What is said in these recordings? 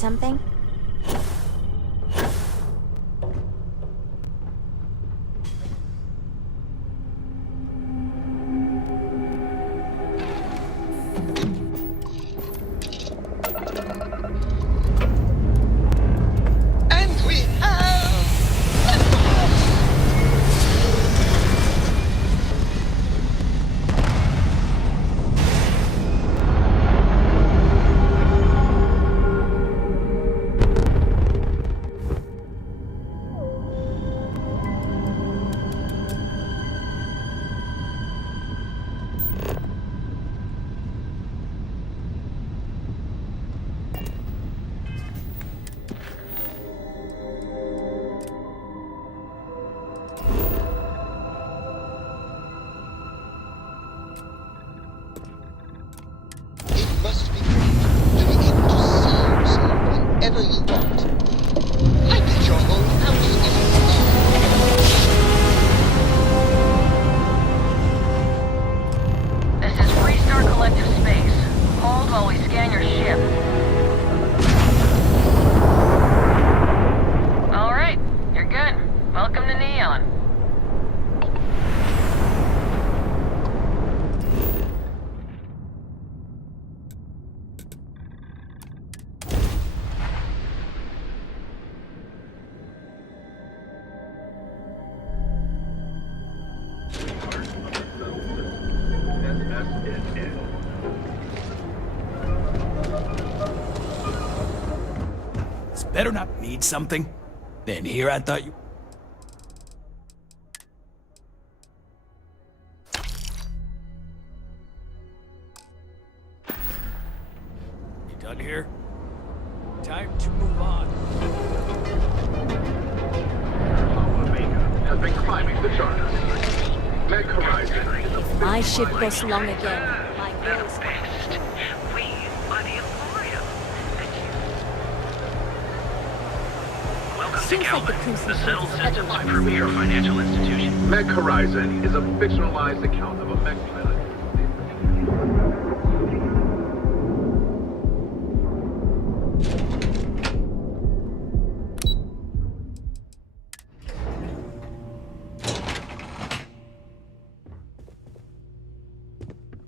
something? Must be great to be able to see yourself whenever you want. I bet your whole house is This is Freestar Collective Space. Hold while we scan your ship. All right, you're good. Welcome to Neon. Better not need something. Been here, I thought you... You done here? Time to move on. Omega has been climbing the charter. Meg Horizon is a My ship goes long again. My girls. We are the Emporium. Welcome to Seems like the Calvin, Crimson the settled Fleet is system's everywhere. premier financial institution. Meg Horizon is a fictionalized account of a mech planet.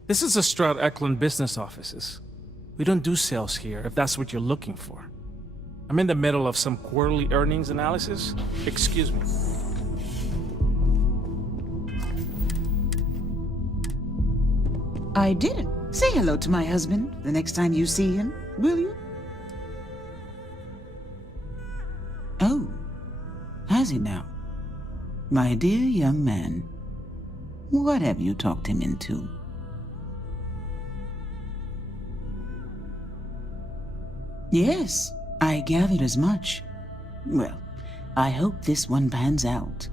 This is the Stroud Eklund business offices. We don't do sales here, if that's what you're looking for. I'm in the middle of some quarterly earnings analysis. Excuse me. I didn't. Say hello to my husband the next time you see him, will you? Oh, has he now? My dear young man, what have you talked him into? Yes, I gathered as much. Well, I hope this one pans out.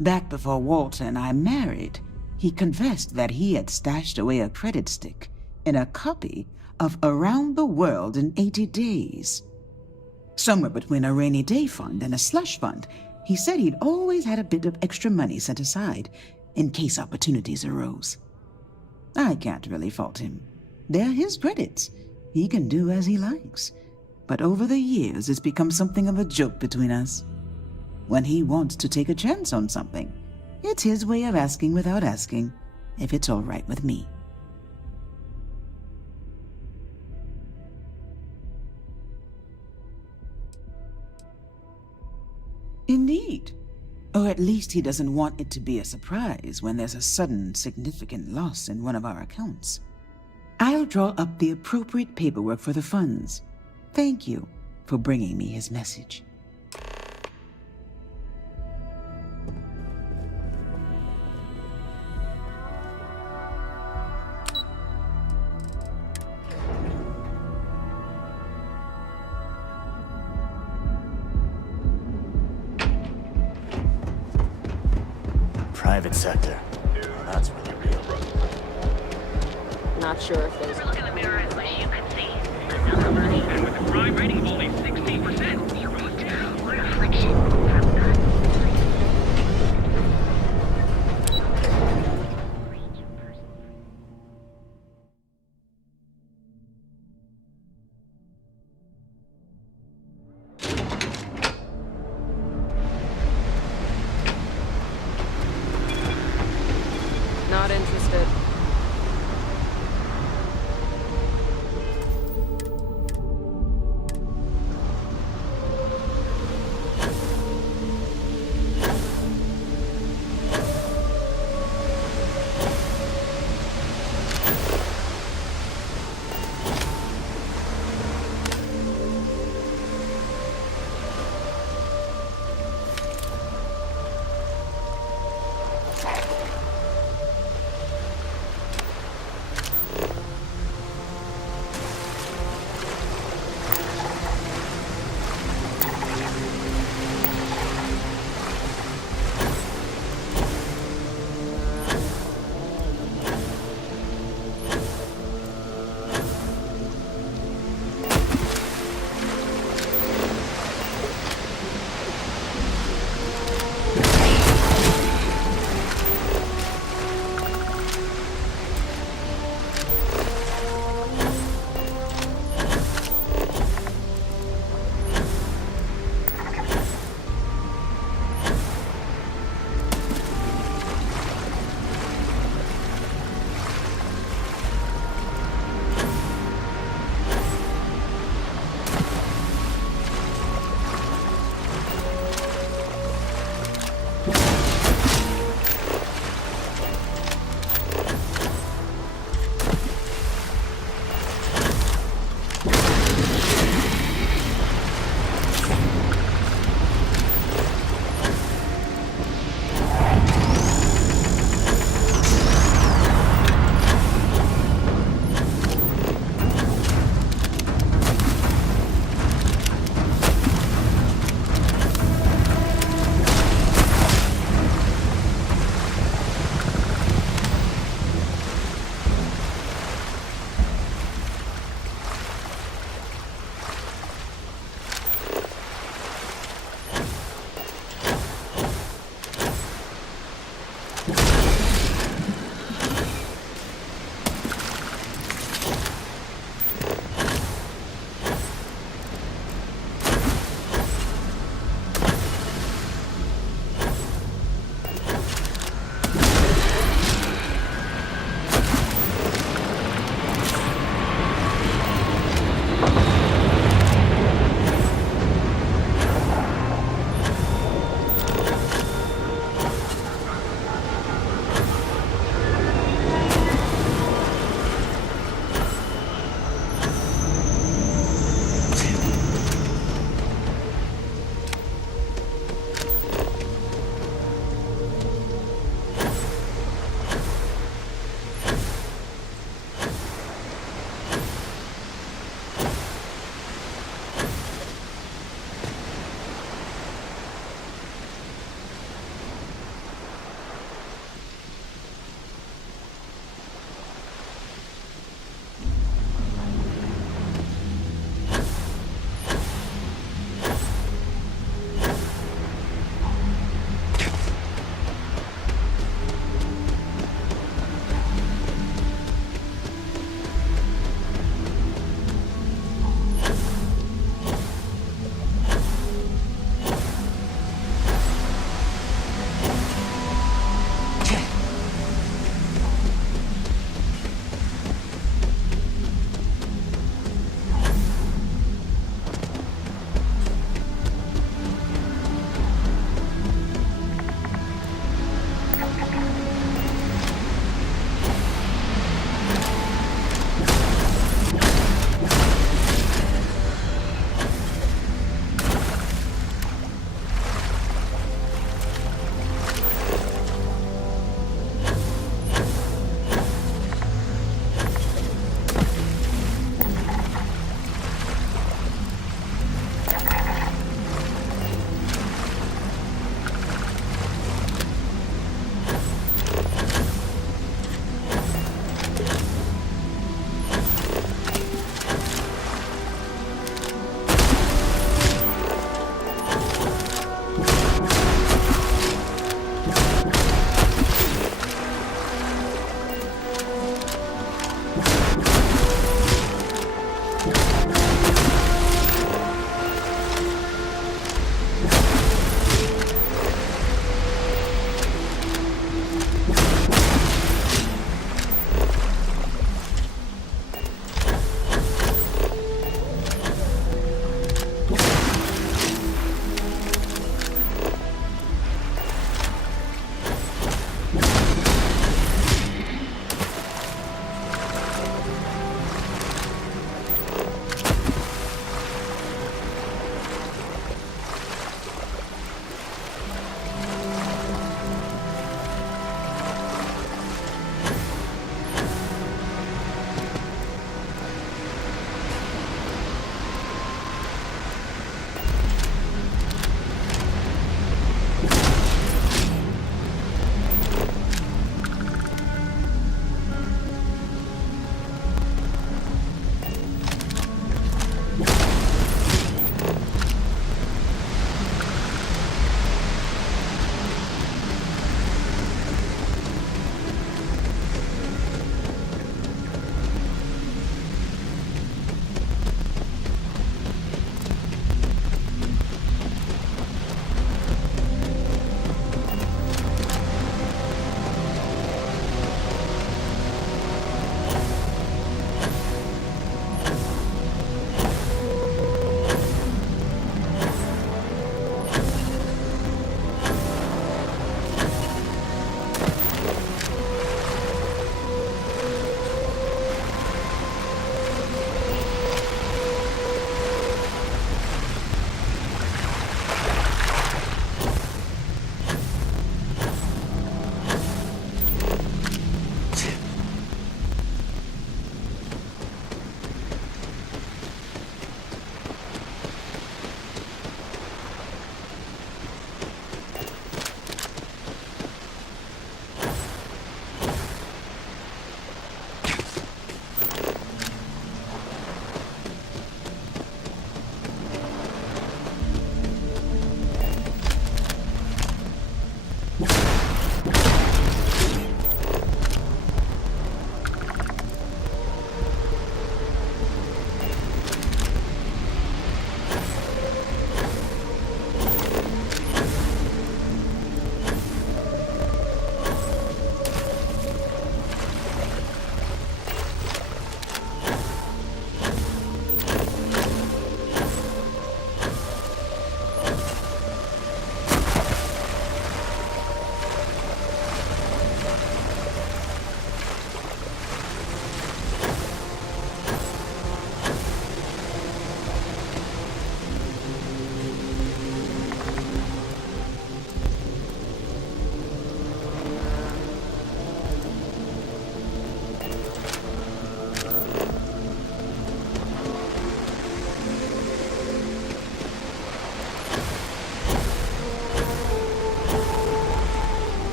Back before Walter and I married, he confessed that he had stashed away a credit stick in a copy of Around the World in 80 Days. Somewhere between a rainy day fund and a slush fund, he said he'd always had a bit of extra money set aside in case opportunities arose. I can't really fault him. They're his credits. He can do as he likes. But over the years, it's become something of a joke between us. When he wants to take a chance on something, it's his way of asking without asking if it's all right with me. Indeed. Or at least he doesn't want it to be a surprise when there's a sudden, significant loss in one of our accounts. I'll draw up the appropriate paperwork for the funds. Thank you for bringing me his message. Private sector. Well, that's really real. Not sure if there's... Look in the mirror as much as you can see. And with a crime rating of only 16%, you're really down. What a friction.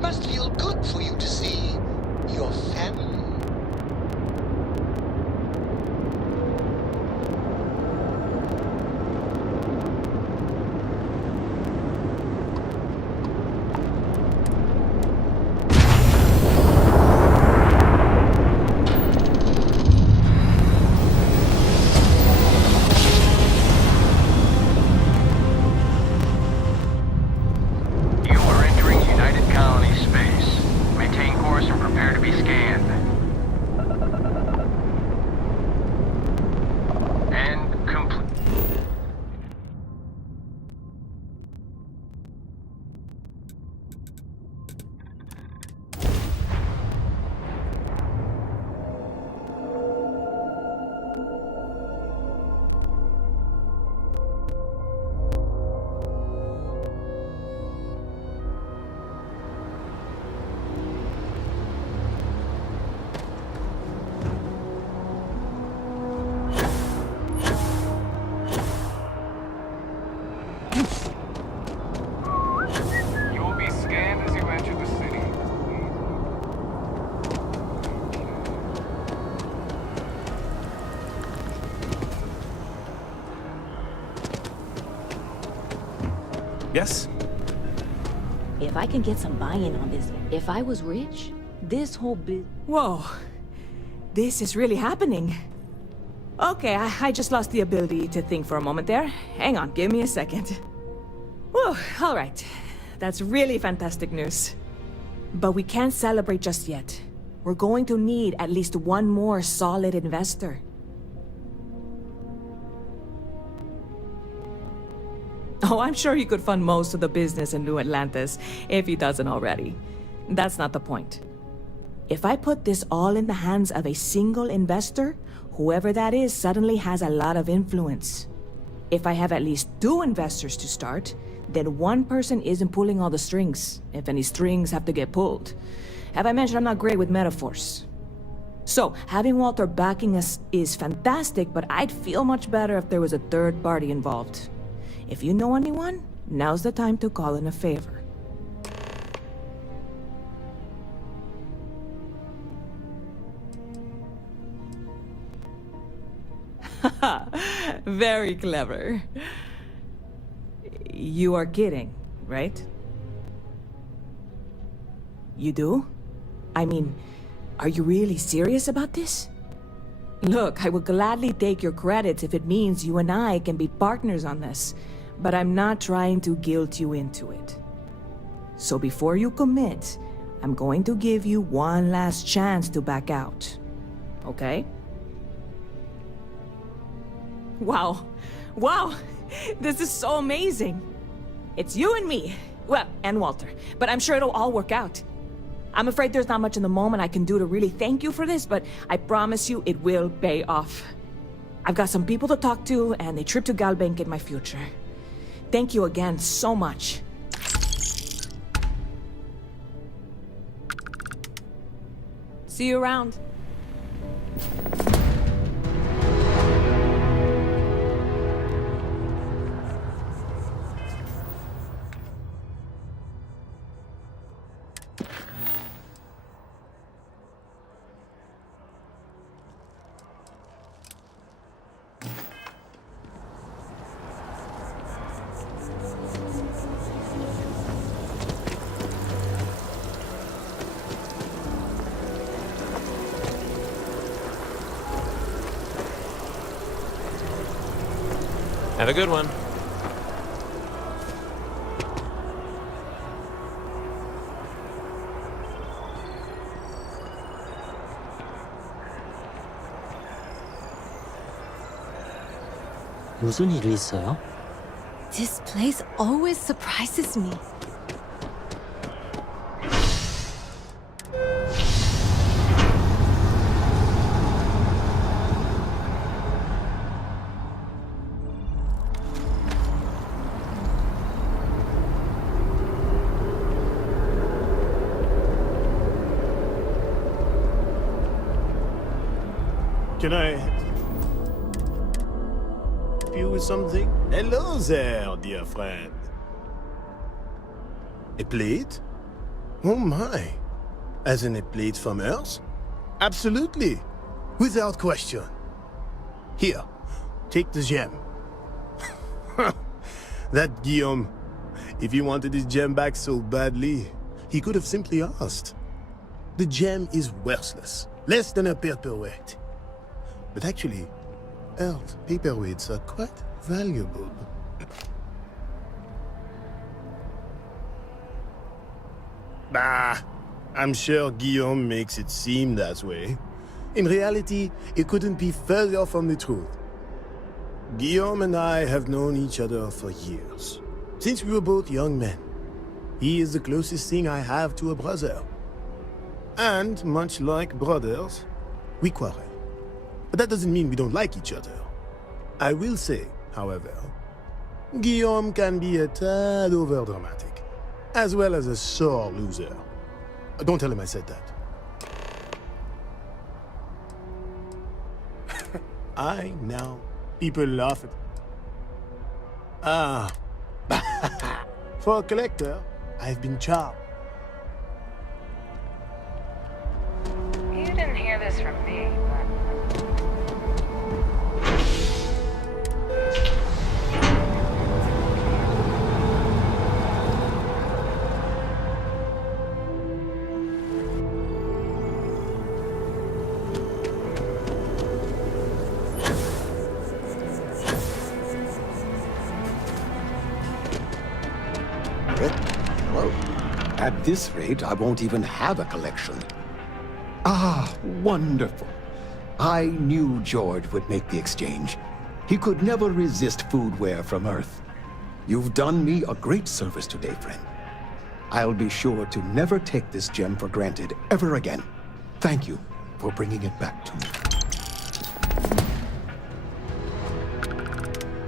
It must feel good for you to see your family. You are entering United Colony space. Maintain course and prepare to be scanned. And complete. You will be scanned as you enter the city. Yes? If I can get some buy-in on this, if I was rich, this whole Whoa. This is really happening. Okay, I just lost the ability to think for a moment there. Hang on, give me a second. Whew, all right. That's really fantastic news. But we can't celebrate just yet. We're going to need at least one more solid investor. Oh, I'm sure he could fund most of the business in New Atlantis, if he doesn't already. That's not the point. If I put this all in the hands of a single investor, whoever that is suddenly has a lot of influence. If I have at least 2 investors to start, then one person isn't pulling all the strings, if any strings have to get pulled. Have I mentioned I'm not great with metaphors? So, having Walter backing us is fantastic, but I'd feel much better if there was a third party involved. If you know anyone, now's the time to call in a favor. Very clever. You are kidding, right? You do? I mean, are you really serious about this? Look, I will gladly take your credits if it means you and I can be partners on this, but I'm not trying to guilt you into it. So before you commit, I'm going to give you one last chance to back out. Okay? Wow. Wow! This is so amazing! It's you and me. Well, and Walter. But I'm sure it'll all work out. I'm afraid there's not much in the moment I can do to really thank you for this, but I promise you it will pay off. I've got some people to talk to, and a trip to Galbank in my future. Thank you again so much. See you around. Have a good one. 무슨 일이 있어요? This place always surprises me. Can I help you with something? Hello there, dear friend. A plate? Oh my. As in a plate from Earth? Absolutely. Without question. Here, take the gem. That Guillaume, if he wanted his gem back so badly, he could have simply asked. The gem is worthless, less than a paperweight. But actually, Earth paperweights are quite valuable. Bah, I'm sure Guillaume makes it seem that way. In reality, it couldn't be further from the truth. Guillaume and I have known each other for years, since we were both young men. He is the closest thing I have to a brother. And, much like brothers, we quarrel. But that doesn't mean we don't like each other. I will say, however, Guillaume can be a tad overdramatic, as well as a sore loser. Don't tell him I said that. I know. People laugh at... Ah. For a collector, I've been charmed. You didn't hear this from me, but... Hello. At this rate, I won't even have a collection. Ah, wonderful. I knew George would make the exchange. He could never resist foodware from Earth. You've done me a great service today, friend. I'll be sure to never take this gem for granted ever again. Thank you for bringing it back to me.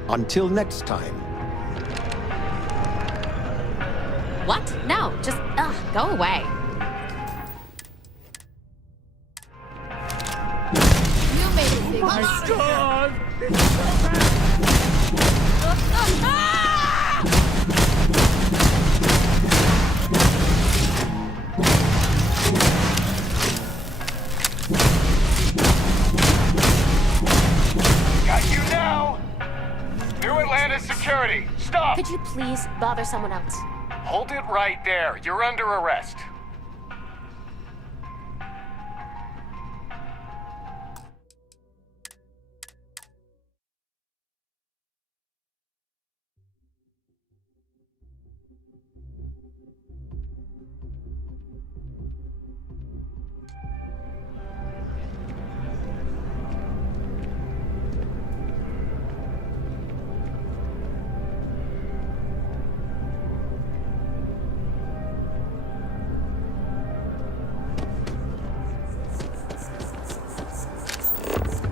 Until next time. What? No, just, go away. You made a big mistake. God! Got you now! New Atlantis security, stop! Could you please bother someone else? Hold it right there. You're under arrest.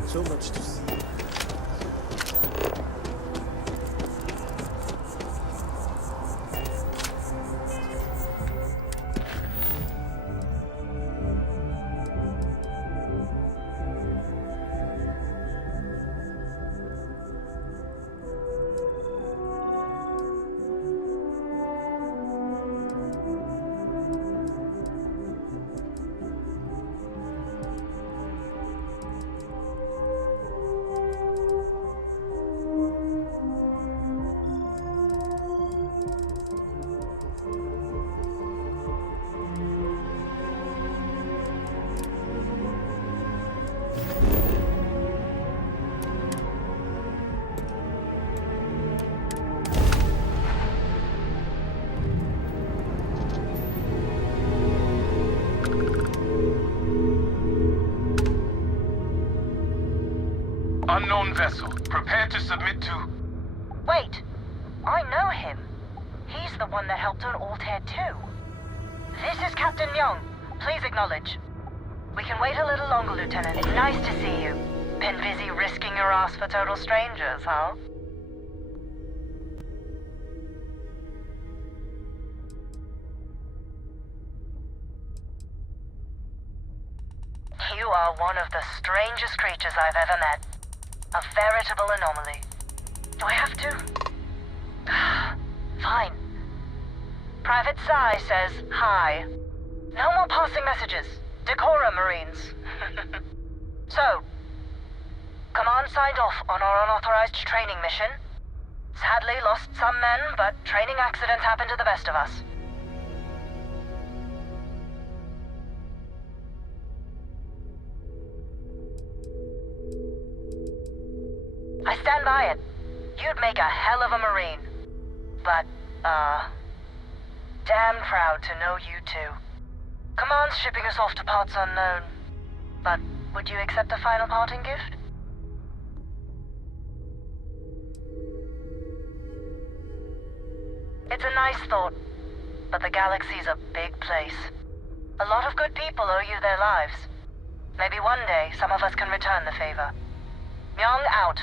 So much to see. Unknown vessel. Prepare to submit to... Wait, I know him. He's the one that helped on Altair 2. This is Captain Young. Please acknowledge. We can wait a little longer, Lieutenant. It's nice to see you. Been busy risking your ass for total strangers, huh? You are one of the strangest creatures I've ever met. A veritable anomaly. Do I have to? Fine. Private Sai says hi. No more passing messages. Decorum, Marines. So, Command signed off on our unauthorized training mission. Sadly lost some men, but training accidents happen to the best of us. I stand by it. You'd make a hell of a Marine. But, damn proud to know you two. Command's shipping us off to parts unknown. But would you accept a final parting gift? It's a nice thought, but the galaxy's a big place. A lot of good people owe you their lives. Maybe one day some of us can return the favor. Young out.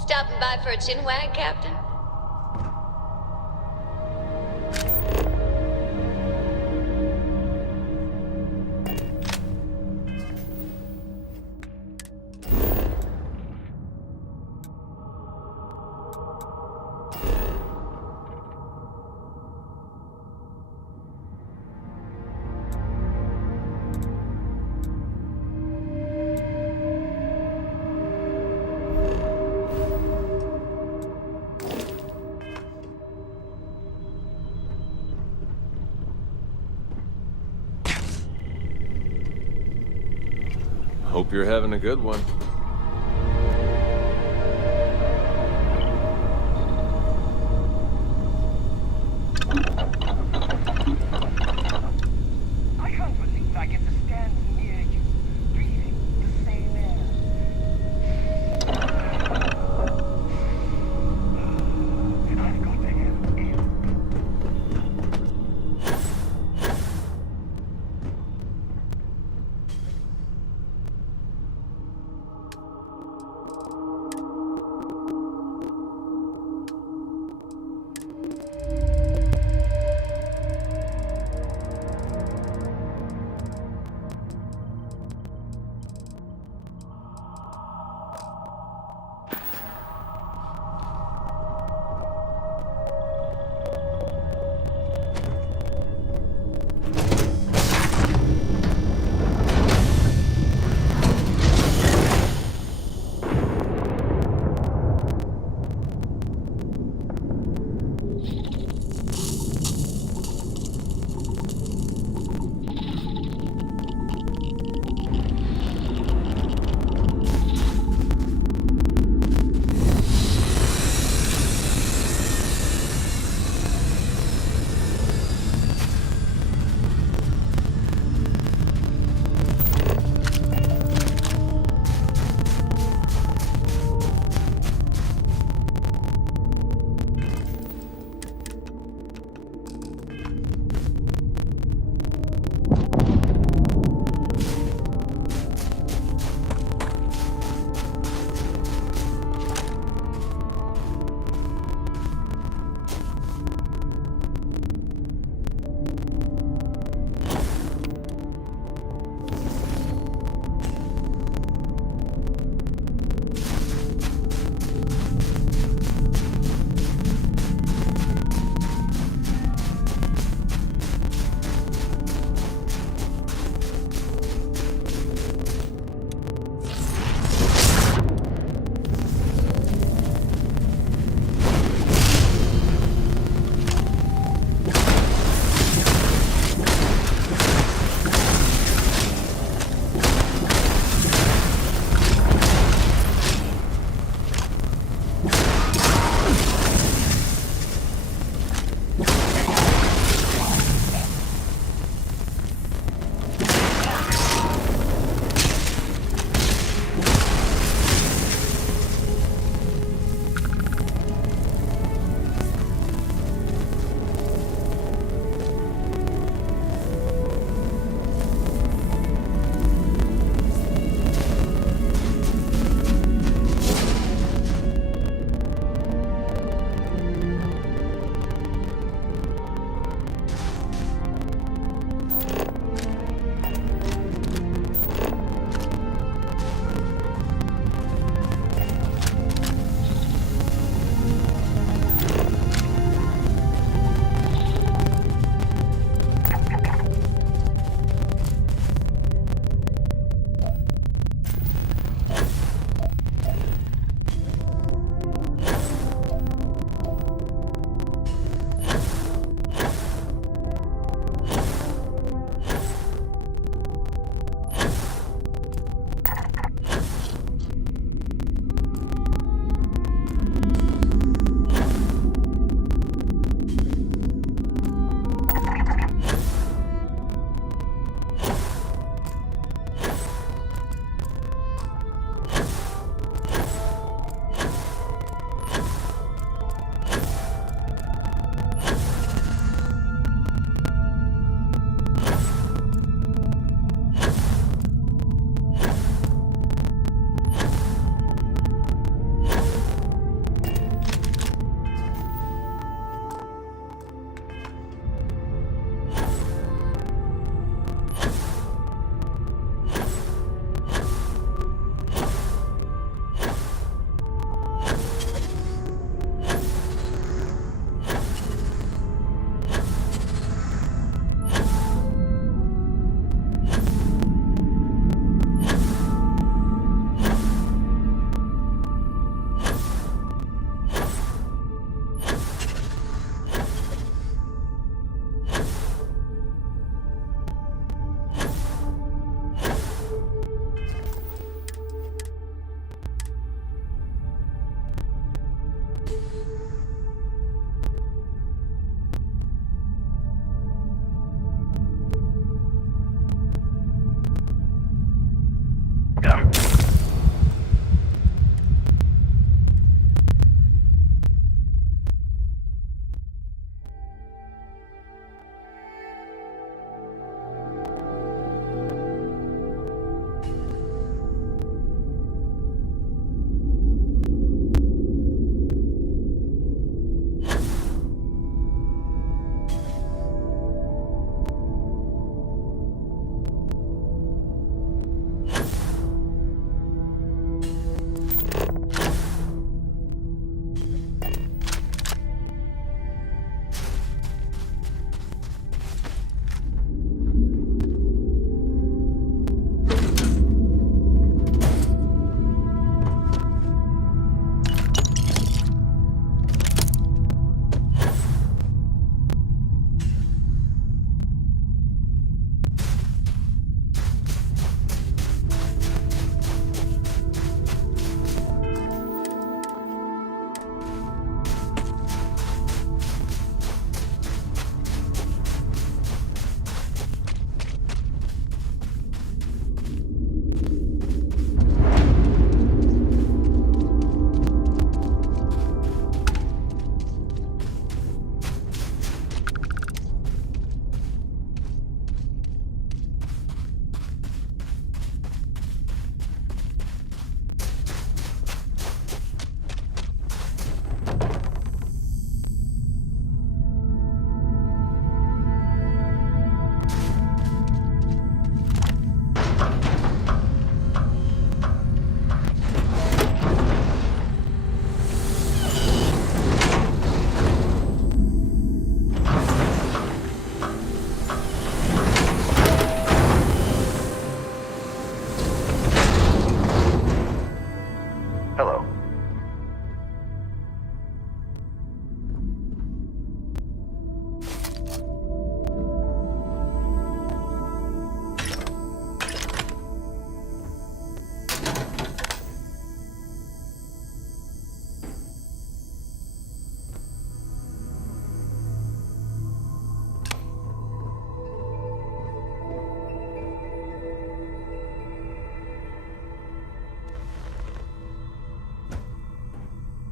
Stopping by for a chin wag, Captain? Hope you're having a good one. I can't believe I get to stand near you, breathing the same air. I've got to have air.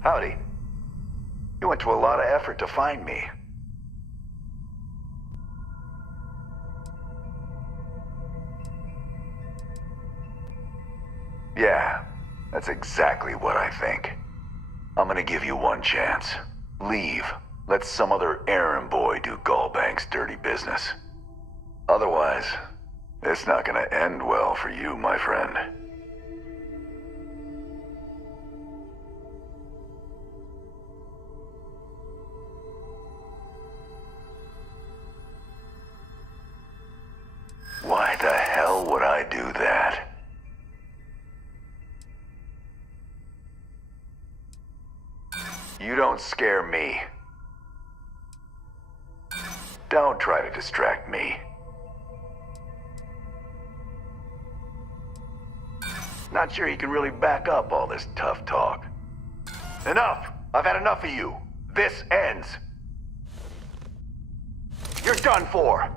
Howdy. You went to a lot of effort to find me. Yeah, that's exactly what I think. I'm gonna give you one chance. Leave. Let some other errand boy do Gallbank's dirty business. Otherwise, it's not gonna end well for you, my friend. Why the hell would I do that? You don't scare me. Don't try to distract me. Not sure you can really back up all this tough talk. Enough! I've had enough of you. This ends. You're done for.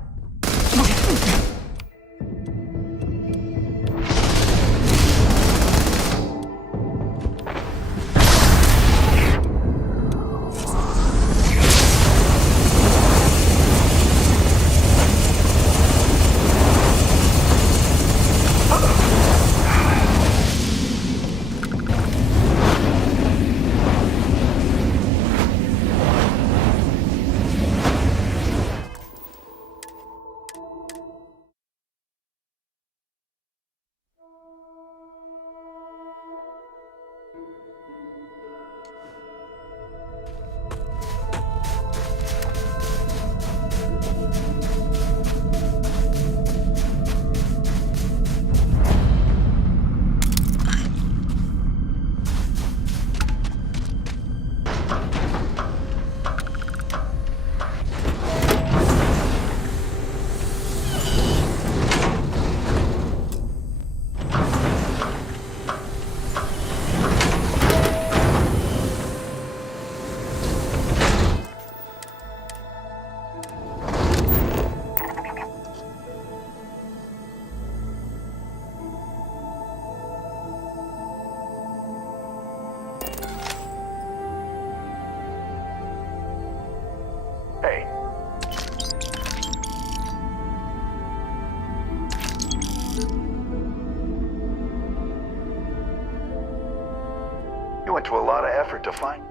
You went to a lot of effort to find...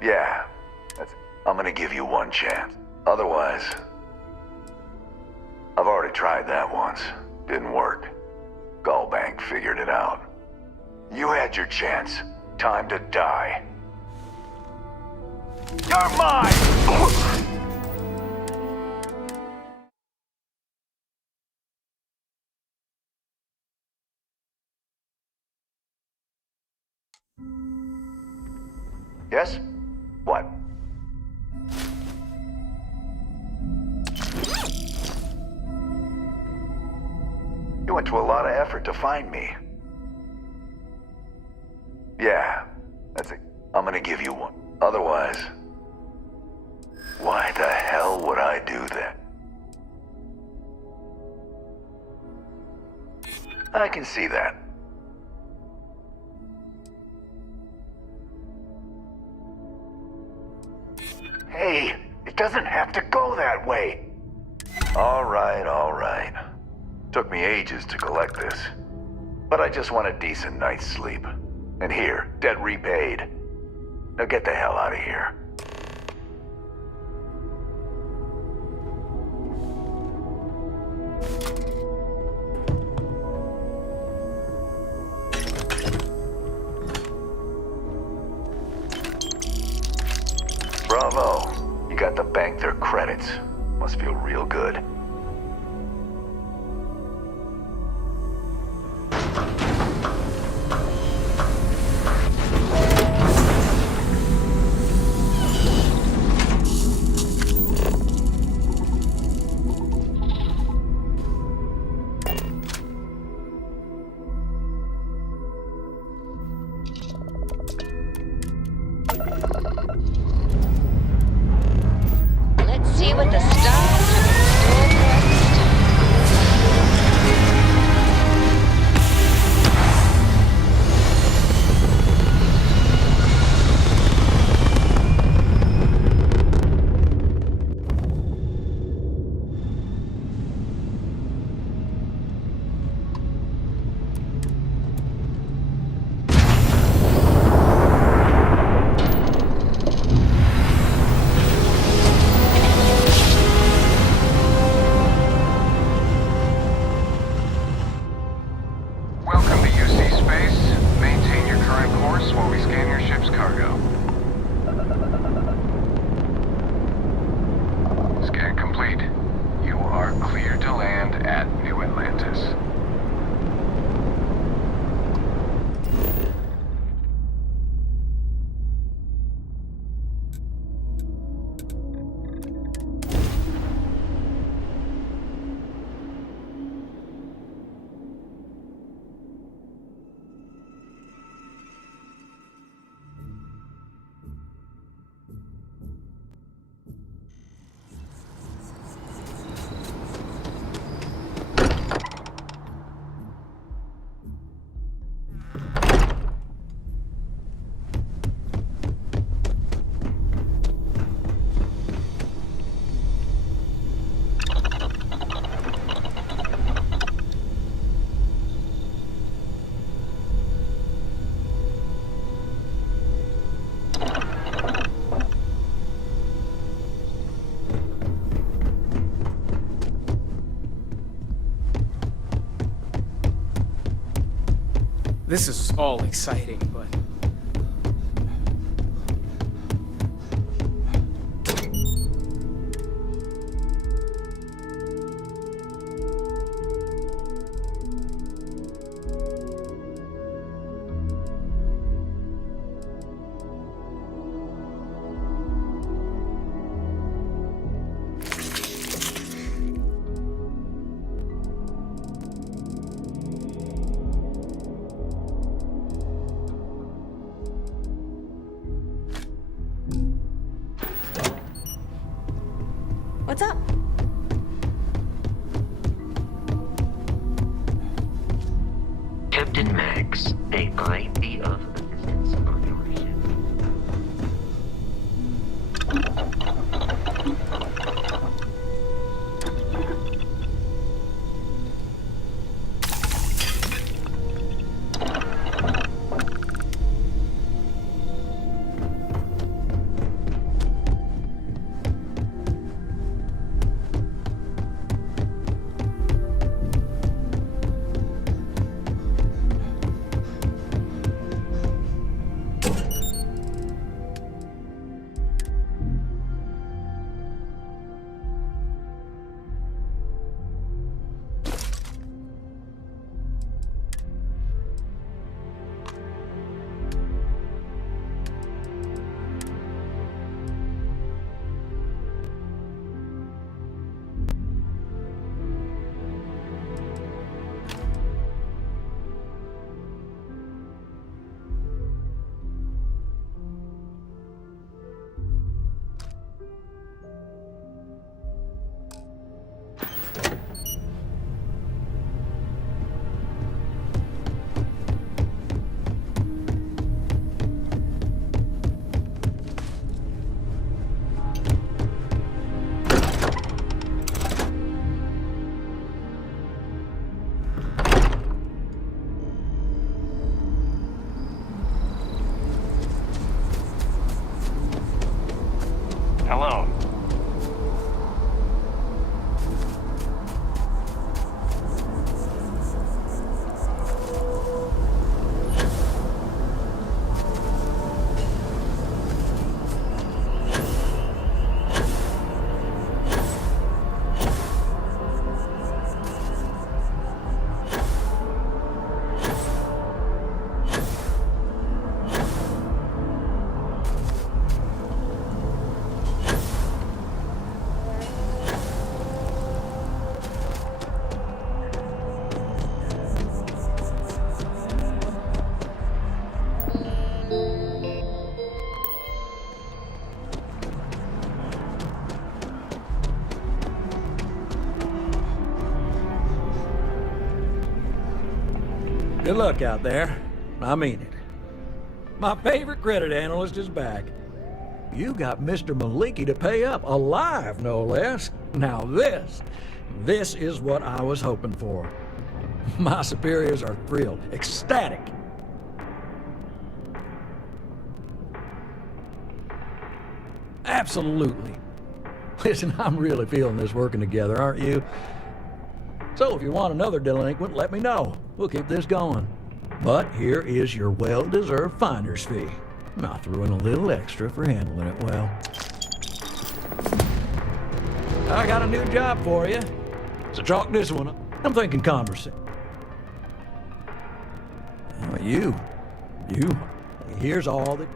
Yeah, I'm gonna give you one chance. Otherwise... I've already tried that once. Didn't work. Gallbank figured it out. You had your chance. Time to die. You're mine! Yes? What? You went to a lot of effort to find me. Yeah, I'm gonna give you one. Otherwise... Why the hell would I do that? I can see that. Hey, it doesn't have to go that way. All right, all right. Took me ages to collect this. But I just want a decent night's sleep. And here, debt repaid. Now get the hell out of here. Bravo. You got to bank their credits. Must feel real good. Let's see what the stars have in store for us this time. ship's cargo. Scan complete. You are clear to land at New Atlantis. This is all exciting, but... What's up? Captain Max, may I be of assistance on your ship? Hello. Good luck out there. I mean it. My favorite credit analyst is back. You got Mr. Maliki to pay up, alive no less. Now this is what I was hoping for. My superiors are thrilled, ecstatic. Absolutely. Listen, I'm really feeling this working together, aren't you? So if you want another delinquent, let me know. We'll keep this going. But here is your well-deserved finder's fee. I threw in a little extra for handling it well. I got a new job for you. So chalk this one up. I'm thinking conversation. You. Here's all that...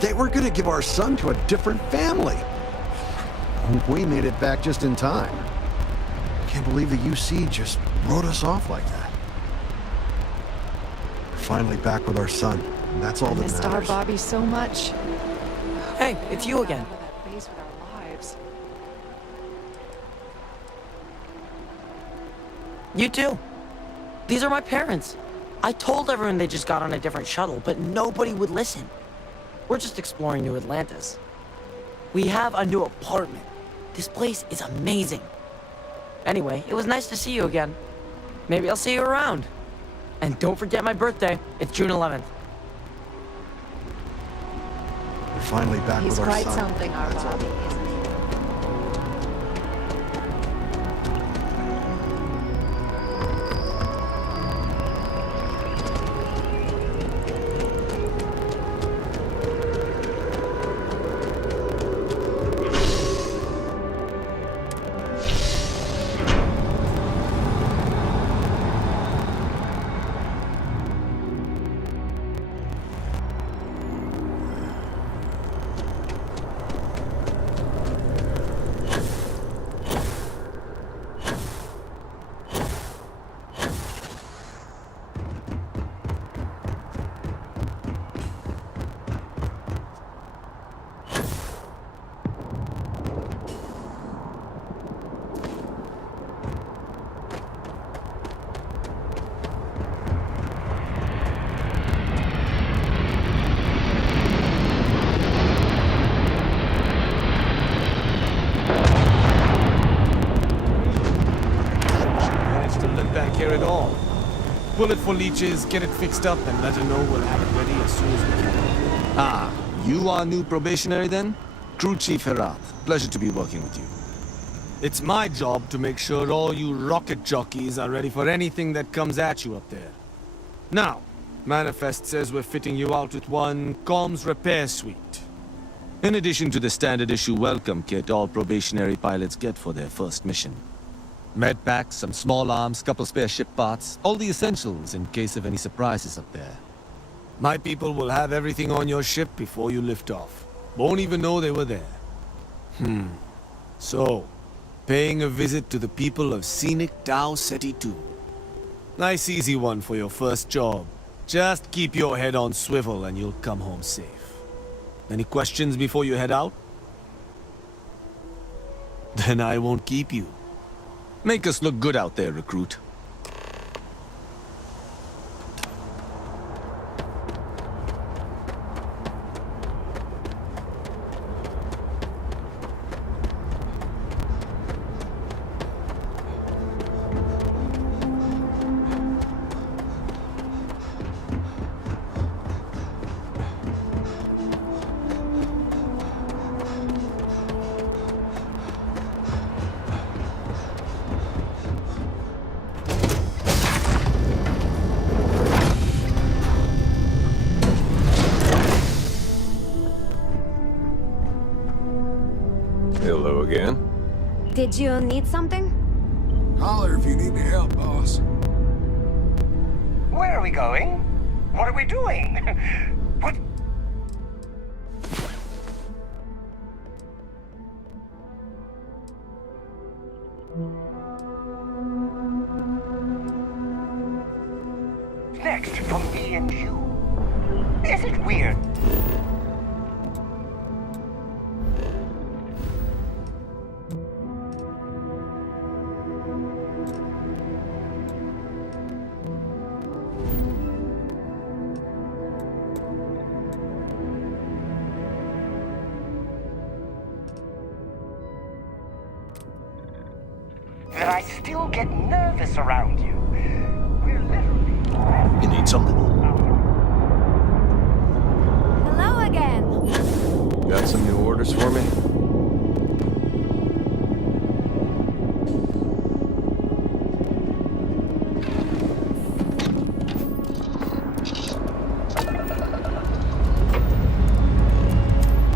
They were gonna give our son to a different family. We made it back just in time. Can't believe the UC just wrote us off like that. We're finally back with our son, and that's all that missed our matters. Bobby so much. Hey, it's you again. That base with our lives. You too. These are my parents. I told everyone they just got on a different shuttle, but nobody would listen. We're just exploring New Atlantis. We have a new apartment. This place is amazing. Anyway, it was nice to see you again. Maybe I'll see you around. And don't forget my birthday. It's June 11th. We're finally back He's with our quite son. something, our That's all Bobby, that isn't he? Here at all. Bullet for leeches, get it fixed up, and let her know we'll have it ready as soon as we can. Ah, you are new probationary then? Crew Chief Herat, pleasure to be working with you. It's my job to make sure all you rocket jockeys are ready for anything that comes at you up there. Now, Manifest says we're fitting you out with one comms repair suite. In addition to the standard issue welcome kit all probationary pilots get for their first mission. Med packs, some small arms, couple spare ship parts, all the essentials in case of any surprises up there. My people will have everything on your ship before you lift off. Won't even know they were there. So, paying a visit to the people of scenic Tau Ceti 2. Nice easy one for your first job. Just keep your head on swivel and you'll come home safe. Any questions before you head out? Then I won't keep you. Make us look good out there, recruit. Hello again. Did you need something? Holler if you need any help, boss. Where are we going? What are we doing? What? Next from me and you. Is it weird? that I still get nervous around you. We're literally... You need something? Hello again. Got some new orders for me?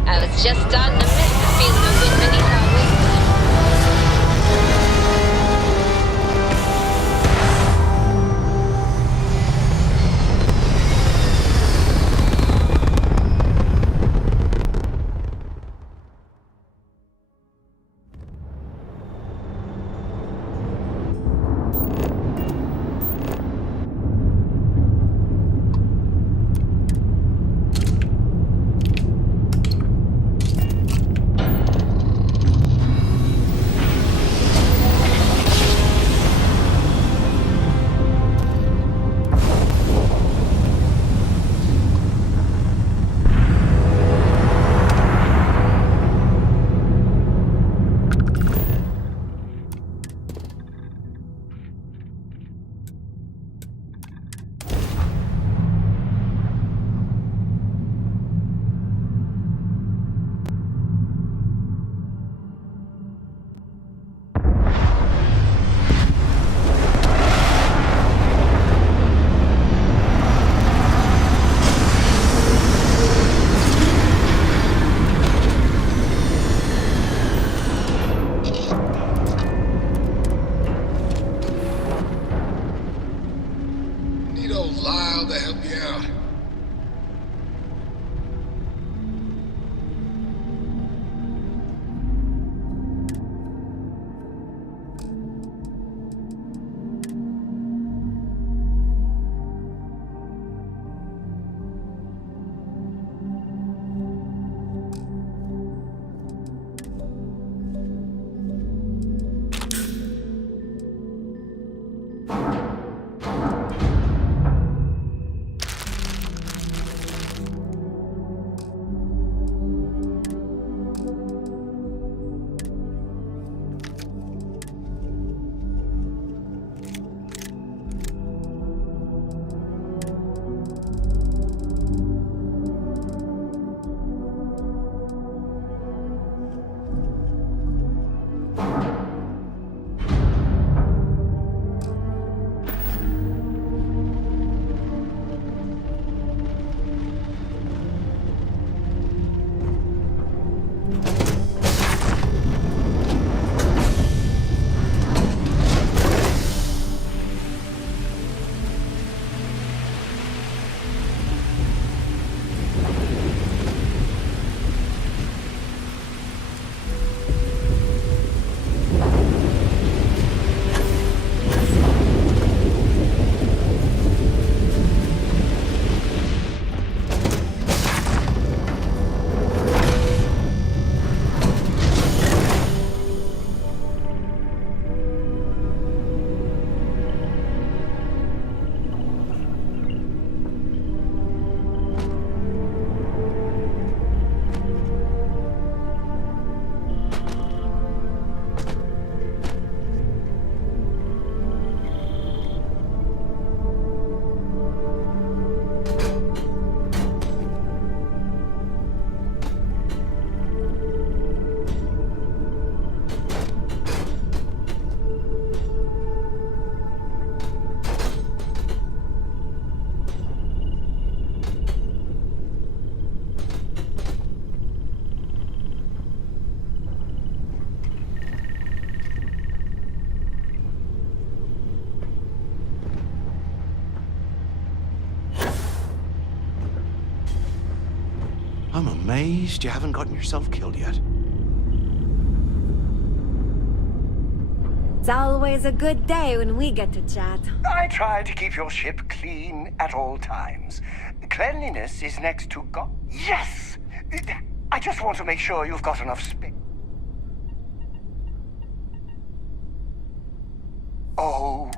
I was just starting to miss the feeling of wind beneath our wings. Need old Lyle to help you out. I'm amazed you haven't gotten yourself killed yet. It's always a good day when we get to chat. I try to keep your ship clean at all times. Cleanliness is next to God. Yes! I just want to make sure you've got enough space. Oh.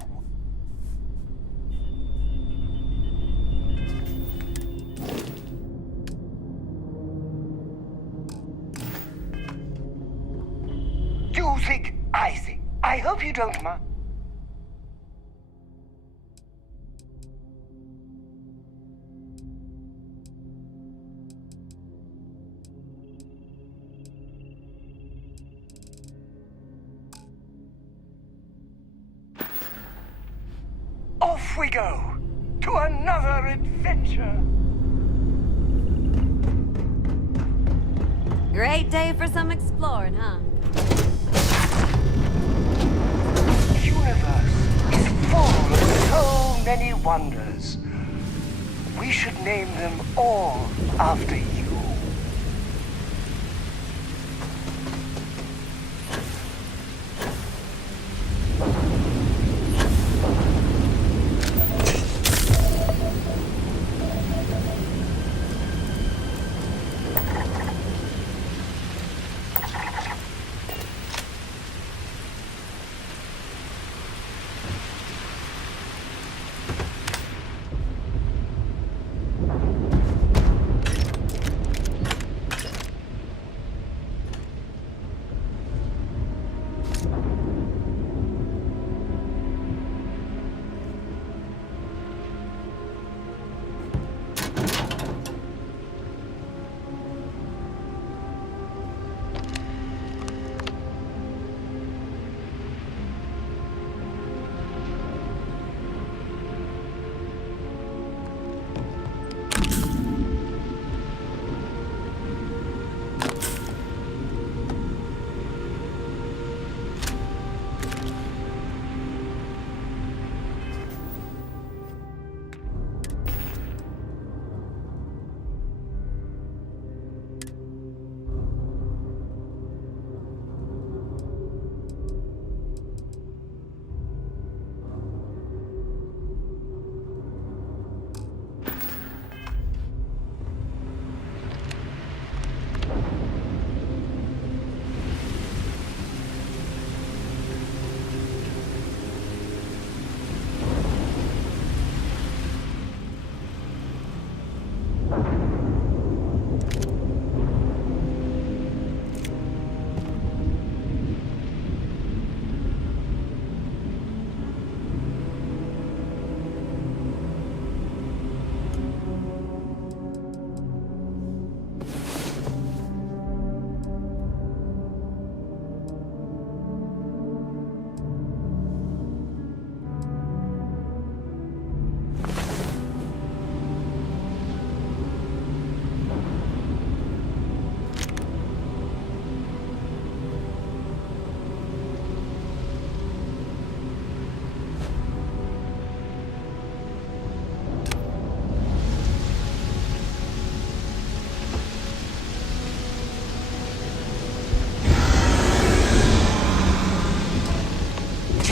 You think I I hope you don't mind. Off we go to another adventure. Great day for some exploring, huh? The universe is full of so many wonders. We should name them all after you.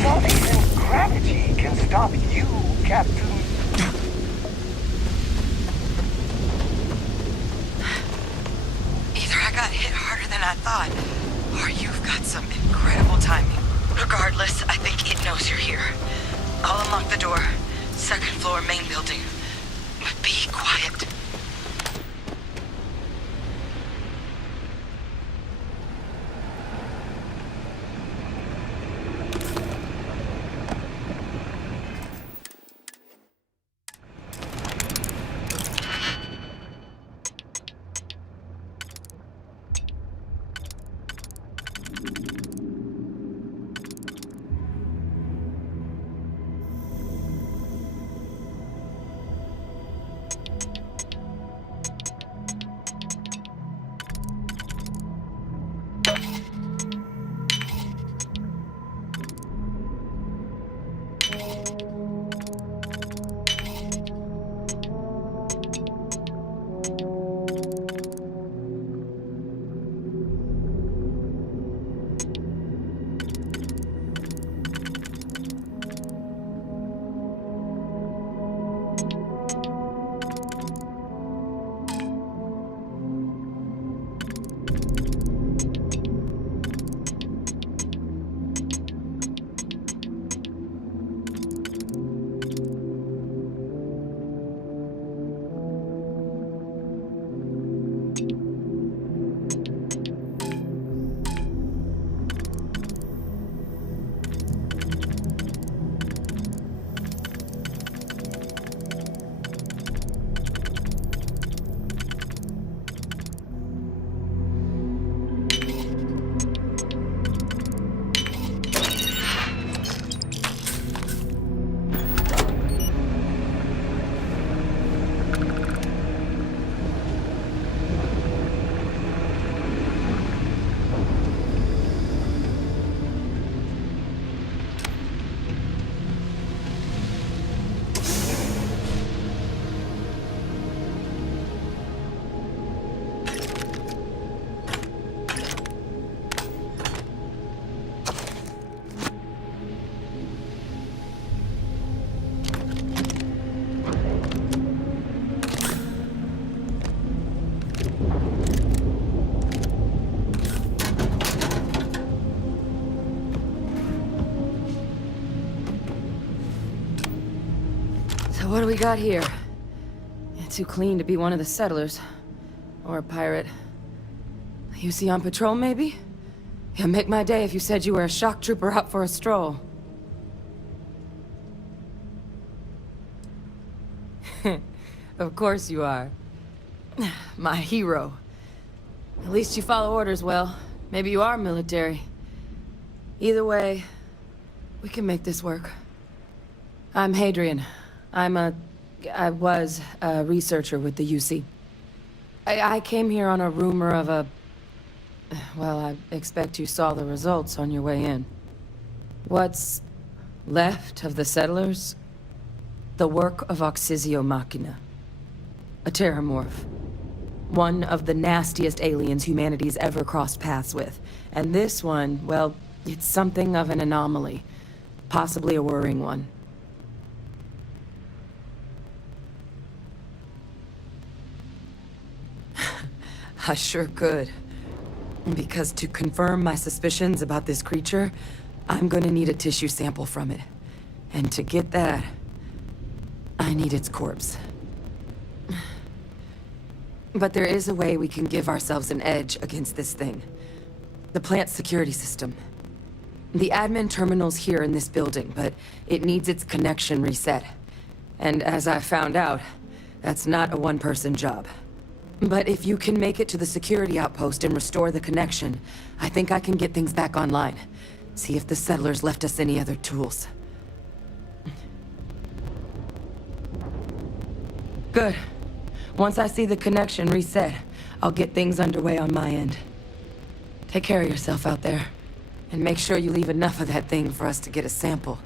Not even gravity can stop you, Captain. Either I got hit harder than I thought, or you've got some incredible timing. Regardless, I think it knows you're here. I'll unlock the door. Second floor, main building. But be quiet. So what do we got here? Too clean to be one of the settlers. Or a pirate. You see on patrol, maybe? Yeah, make my day if you said you were a shock trooper out for a stroll. Of course you are. My hero. At least you follow orders well. Maybe you are military. Either way, we can make this work. I'm Hadrian. I was a researcher with the UC. I came here on a rumor of a... Well, I expect you saw the results on your way in. What's left of the settlers? The work of Oxysio Machina. A terramorph. One of the nastiest aliens humanity's ever crossed paths with. And this one, well, it's something of an anomaly. Possibly a worrying one. I sure could. Because to confirm my suspicions about this creature, I'm gonna need a tissue sample from it. And to get that, I need its corpse. But there is a way we can give ourselves an edge against this thing. The plant security system. The admin terminal's here in this building, but it needs its connection reset. And as I found out, that's not a one-person job. But if you can make it to the security outpost and restore the connection, I think I can get things back online. See if the settlers left us any other tools. Good. Once I see the connection reset, I'll get things underway on my end. Take care of yourself out there. And make sure you leave enough of that thing for us to get a sample.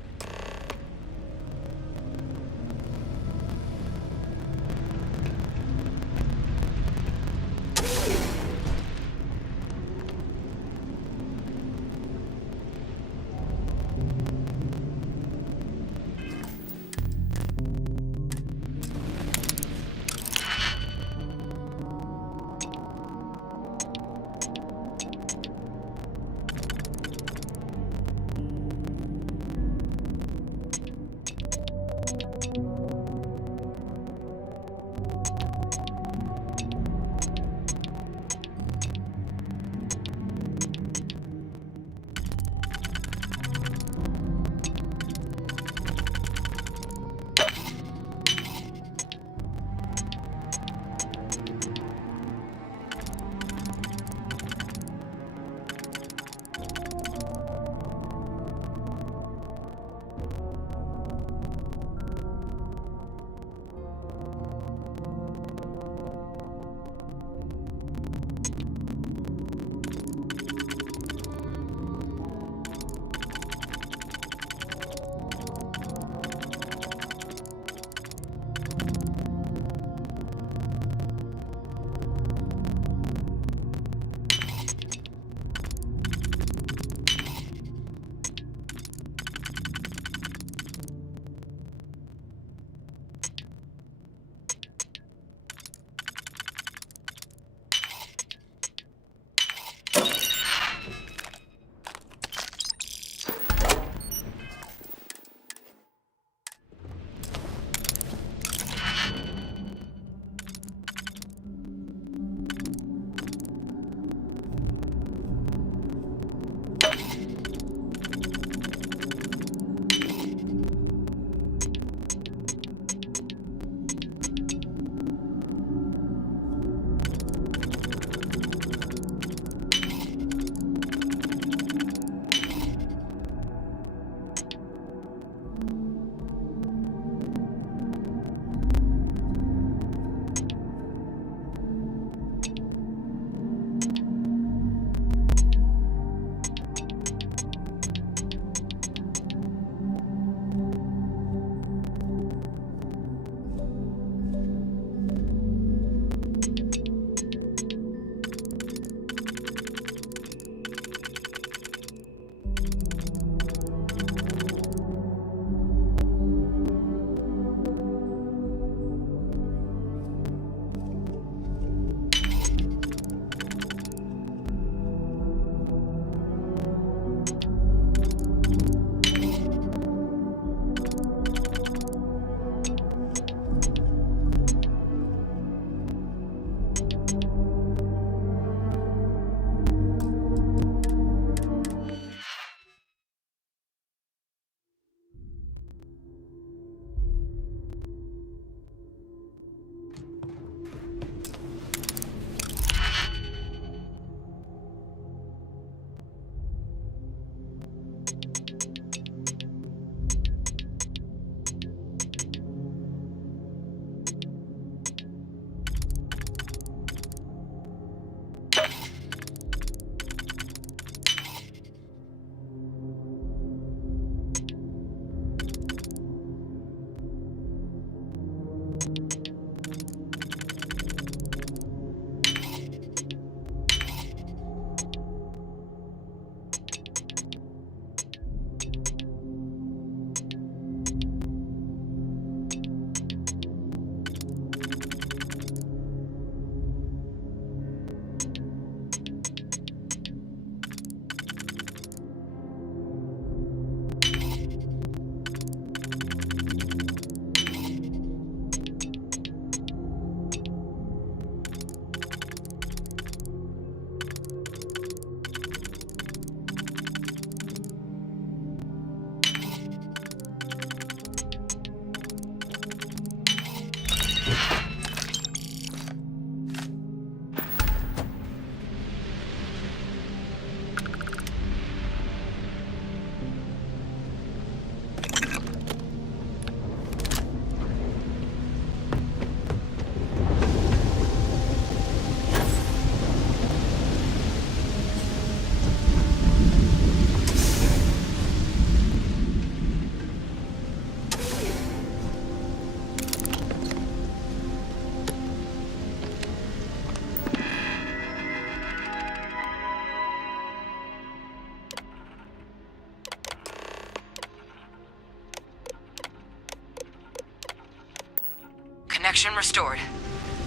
Traction restored.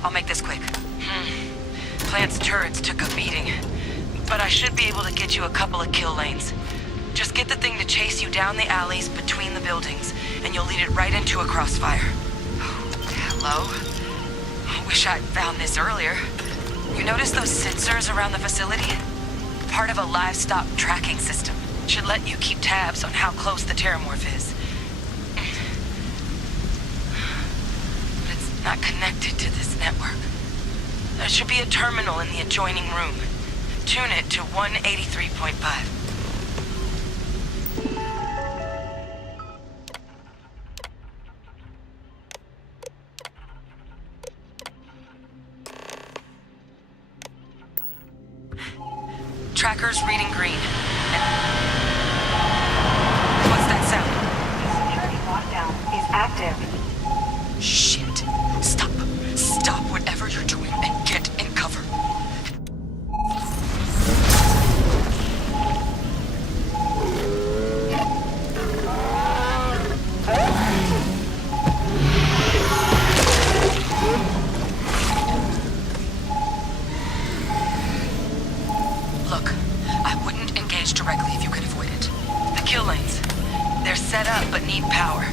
I'll make this quick. Plant's turrets took a beating, but I should be able to get you a couple of kill lanes. Just get the thing to chase you down the alleys between the buildings, and you'll lead it right into a crossfire. Hello? Wish I'd found this earlier. You notice those sensors around the facility? Part of a livestock tracking system. Should let you keep tabs on how close the terramorph is. But it's not connected to this network. There should be a terminal in the adjoining room. Tune it to 183.5. Tracker's reading green. What's that sound? Security lockdown is active. Shit. Stop. Stop whatever you're doing and get in cover. Look, I wouldn't engage directly if you could avoid it. The kill lanes. They're set up but need power.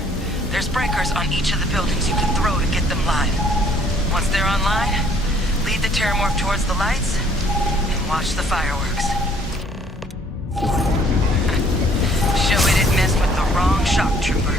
There's breakers on each of the buildings you can throw to get them live. Once they're online, lead the terramorph towards the lights and watch the fireworks. Show it messed with the wrong shock trooper.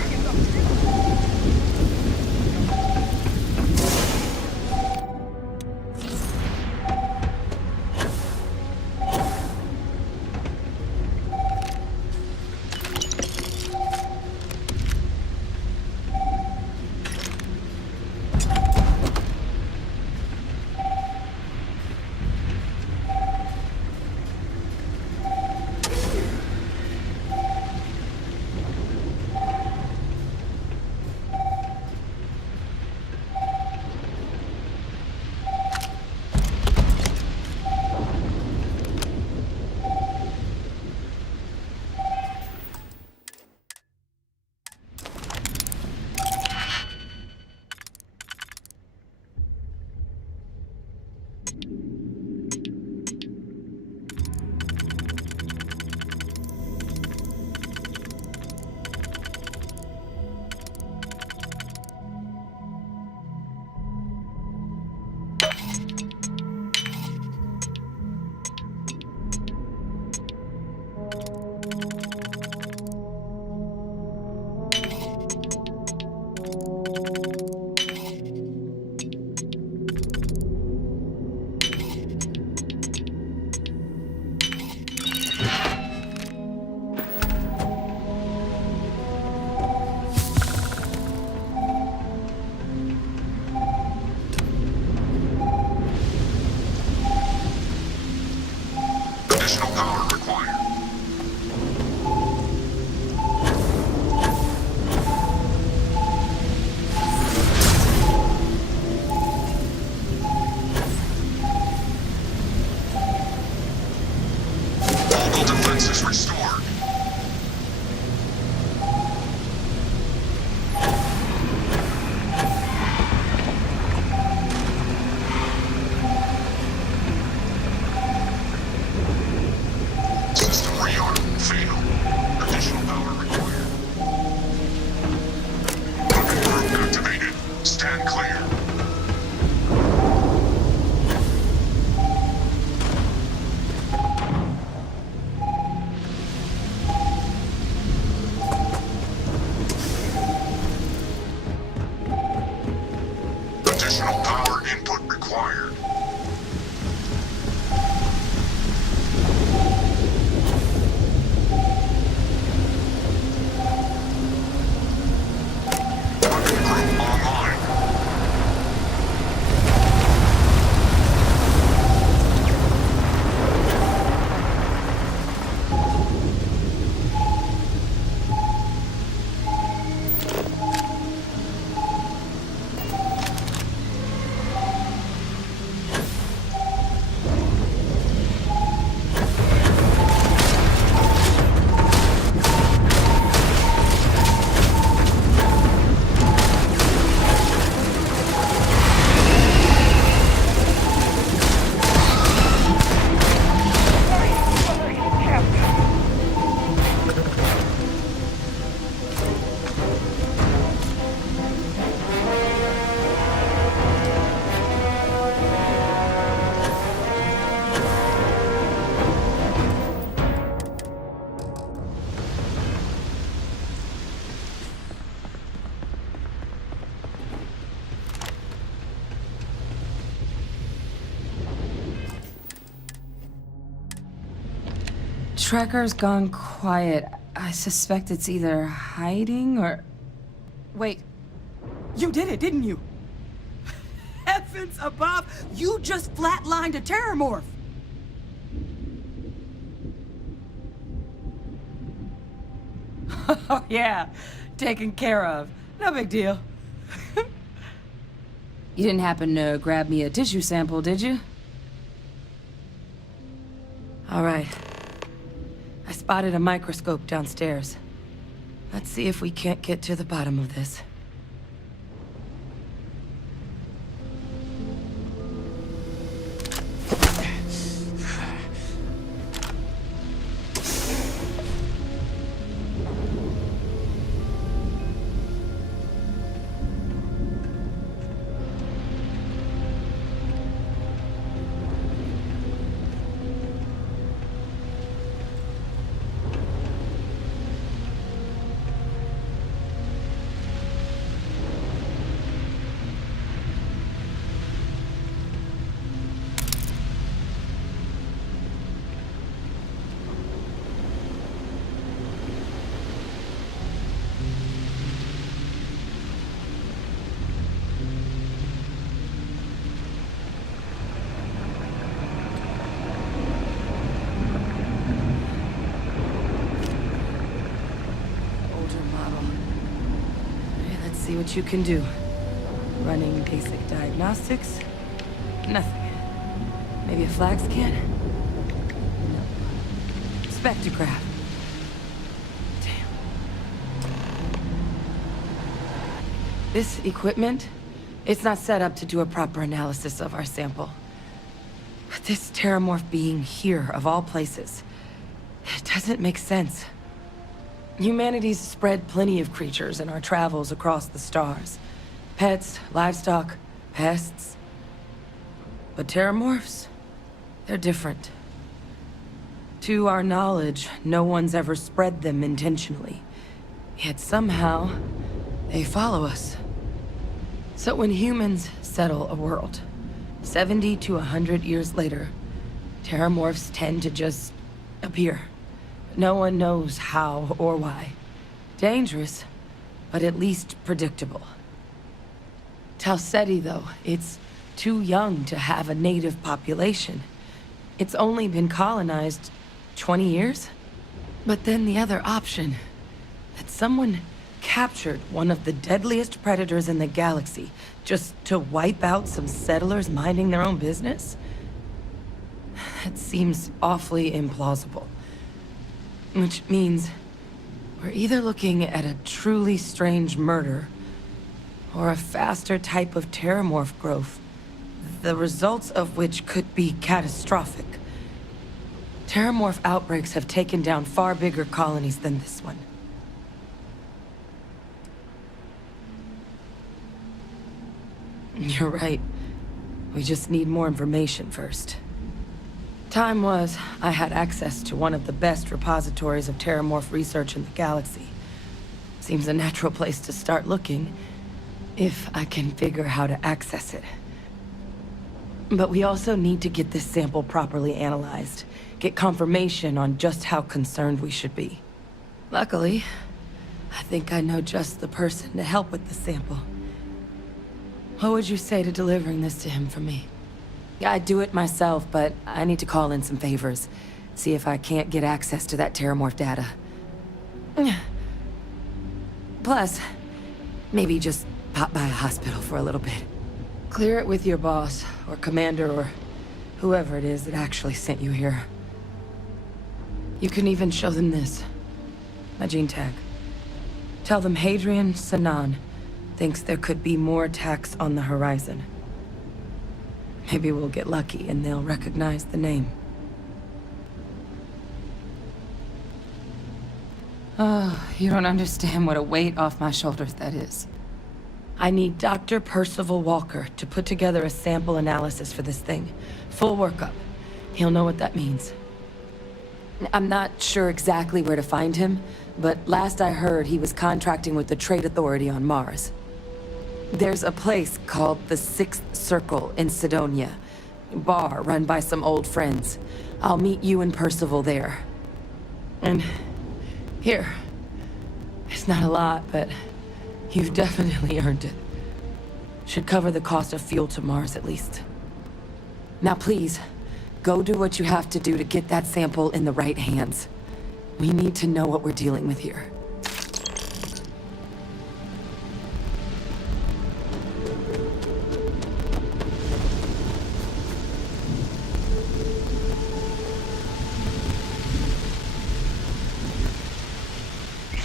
tracker's gone quiet. I suspect it's either hiding or... Wait. You did it, didn't you? Heavens above! You just flatlined a terramorph! Oh, yeah. Taken care of. No big deal. You didn't happen to grab me a tissue sample, did you? All right. I spotted a microscope downstairs. Let's see if we can't get to the bottom of this. See what you can do. Running basic diagnostics. Nothing. Maybe a flag scan? No. Spectrograph. Damn. This equipment, it's not set up to do a proper analysis of our sample. But this terramorph being here, of all places, it doesn't make sense. Humanity's spread plenty of creatures in our travels across the stars. Pets, livestock, pests. But terramorphs, they're different. To our knowledge, no one's ever spread them intentionally. Yet somehow, they follow us. So when humans settle a world, 70 to 100 years later, terramorphs tend to just appear. No one knows how or why. Dangerous, but at least predictable. Talseti, though, it's too young to have a native population. It's only been colonized 20 years? But then the other option, that someone captured one of the deadliest predators in the galaxy just to wipe out some settlers minding their own business? That seems awfully implausible. Which means we're either looking at a truly strange murder or a faster type of terramorph growth, the results of which could be catastrophic. Terramorph outbreaks have taken down far bigger colonies than this one. You're right. We just need more information first. Time was, I had access to one of the best repositories of terramorph research in the galaxy. Seems a natural place to start looking, if I can figure how to access it. But we also need to get this sample properly analyzed, get confirmation on just how concerned we should be. Luckily, I think I know just the person to help with the sample. What would you say to delivering this to him for me? I'd do it myself, but I need to call in some favors. See if I can't get access to that terramorph data. Plus, maybe just pop by a hospital for a little bit. Clear it with your boss, or commander, or whoever it is that actually sent you here. You can even show them this. My gene tag. Tell them Hadrian Sanan thinks there could be more attacks on the horizon. Maybe we'll get lucky and they'll recognize the name. Oh, you don't understand what a weight off my shoulders that is. I need Dr. Percival Walker to put together a sample analysis for this thing. Full workup. He'll know what that means. I'm not sure exactly where to find him, but last I heard he was contracting with the Trade Authority on Mars. There's a place called the Sixth Circle in Sidonia. Bar run by some old friends. I'll meet you and Percival there. And here. It's not a lot, but you've definitely earned it. Should cover the cost of fuel to Mars at least. Now please, go do what you have to do to get that sample in the right hands. We need to know what we're dealing with here.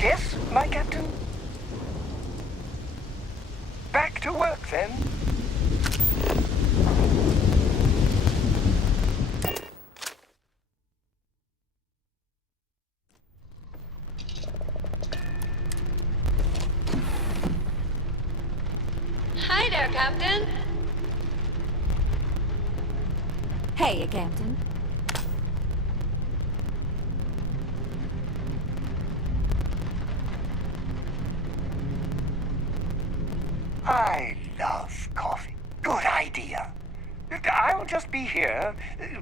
Yes, my captain? Back to work, then. Hi there, Captain. Hey, Captain. I love coffee. Good idea. I'll just be here,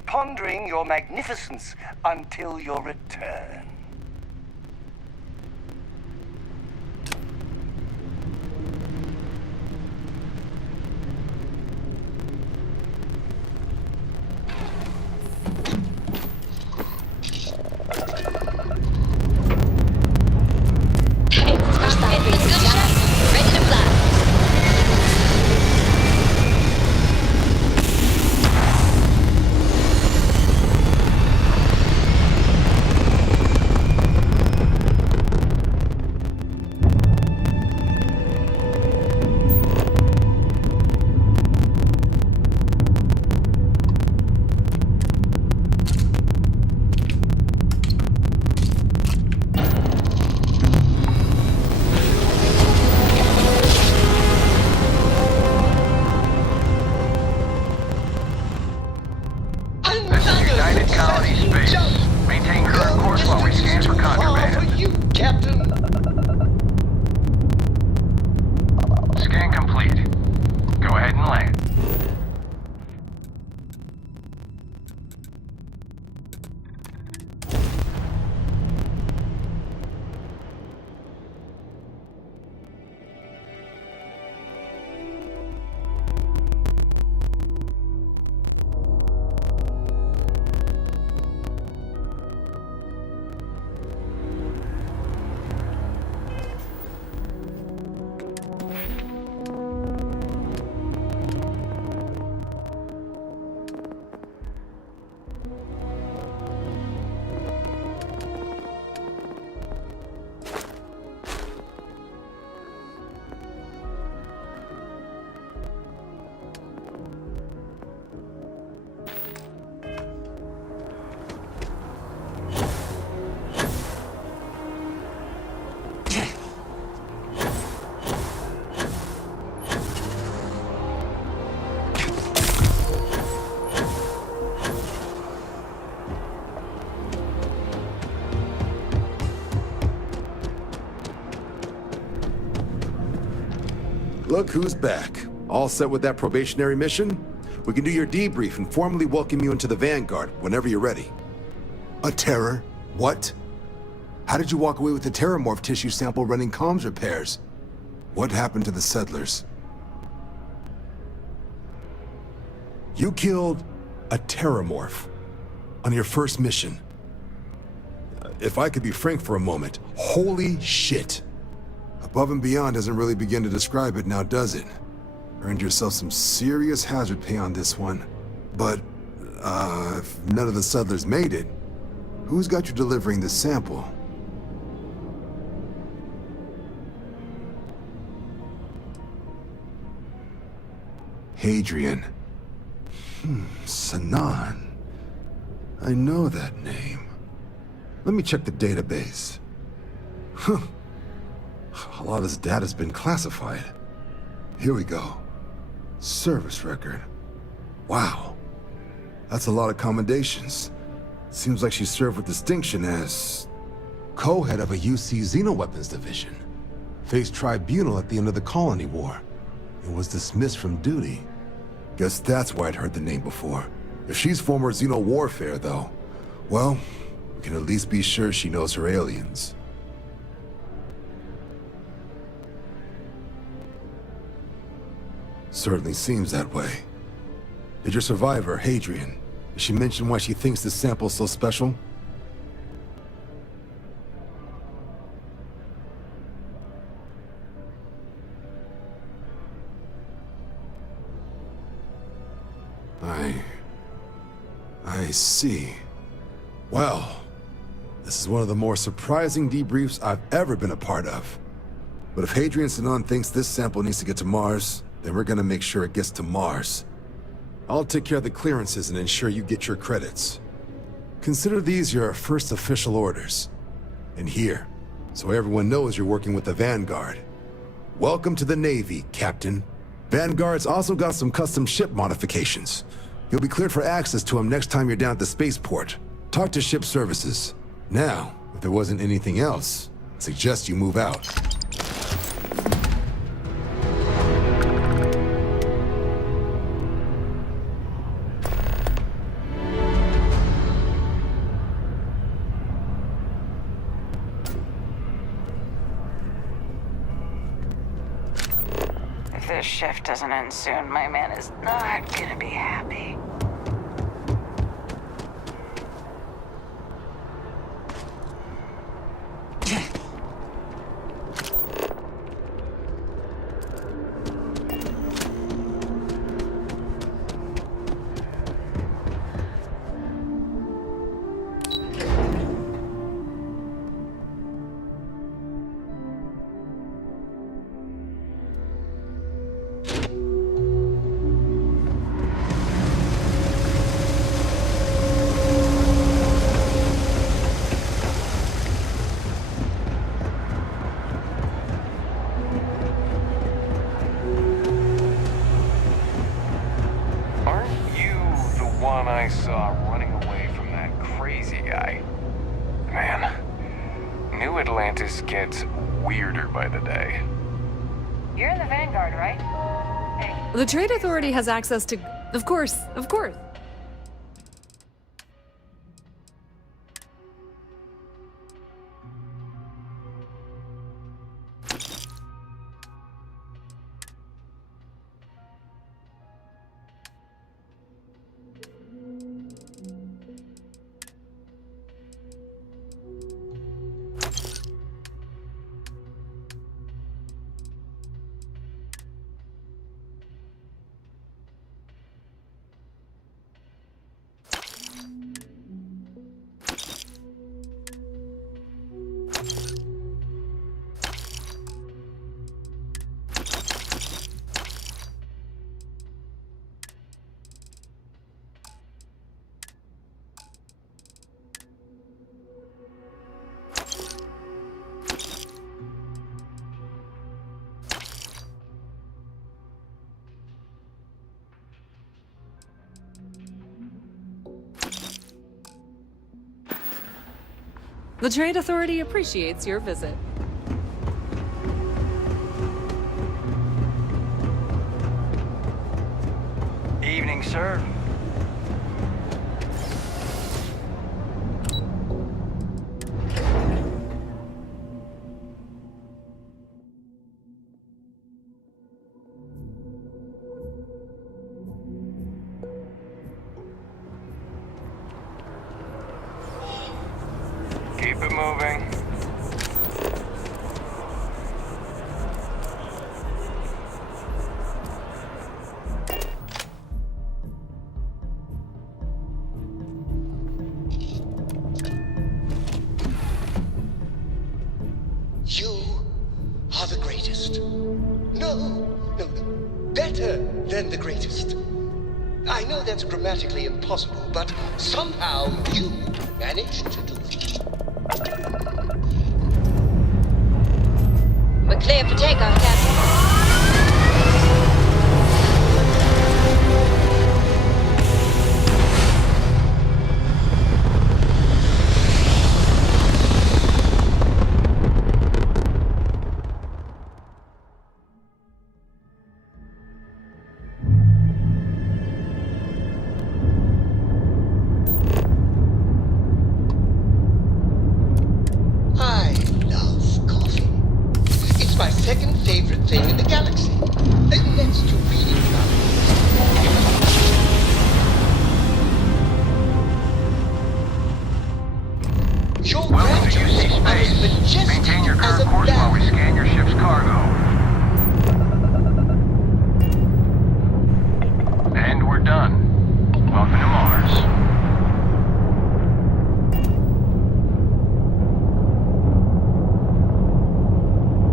pondering your magnificence until your return. Ready to fly. United Colony Space. Maintain current course while we scan for contraband. You, Captain. Scan complete. Go ahead and land. Look who's back. All set with that probationary mission? We can do your debrief and formally welcome you into the Vanguard whenever you're ready. A terror? What? How did you walk away with the terramorph tissue sample running comms repairs? What happened to the settlers? You killed a terramorph on your first mission. If I could be frank for a moment, holy shit. Above and beyond doesn't really begin to describe it now, does it? Earned yourself some serious hazard pay on this one. But, if none of the settlers made it, who's got you delivering this sample? Hadrian. Sanan. I know that name. Let me check the database. Huh. A lot of this data's been classified. Here we go. Service record. Wow. That's a lot of commendations. Seems like she served with distinction as co-head of a UC Xenoweapons division. Faced tribunal at the end of the Colony War. And was dismissed from duty. Guess that's why I'd heard the name before. If she's former Xeno warfare, though, well, we can at least be sure she knows her aliens. Certainly seems that way. Did your survivor, Hadrian, did she mention why she thinks this sample's so special? I see. Well, this is one of the more surprising debriefs I've ever been a part of. But if Hadrian Sinon thinks this sample needs to get to Mars, then we're gonna make sure it gets to Mars. I'll take care of the clearances and ensure you get your credits. Consider these your first official orders. And here, so everyone knows you're working with the Vanguard. Welcome to the Navy, Captain. Vanguard's also got some custom ship modifications. You'll be cleared for access to them next time you're down at the spaceport. Talk to ship services. Now, if there wasn't anything else, I suggest you move out. If this shift doesn't end soon, my man is not gonna be happy. I saw running away from that crazy guy. Man, New Atlantis gets weirder by the day. You're in the Vanguard, right? Hey. The Trade Authority has access to... Of course, of course. The Trade Authority appreciates your visit. Evening, sir. Keep it moving. You are the greatest. No, better than the greatest. I know that's grammatically impossible, but somehow you managed to do it. We're clear for takeoff, Captain. favorite thing in the galaxy. Next to reading Your Welcome to UC Space. Maintain your current course while we scan your ship's cargo. And we're done. Welcome to Mars.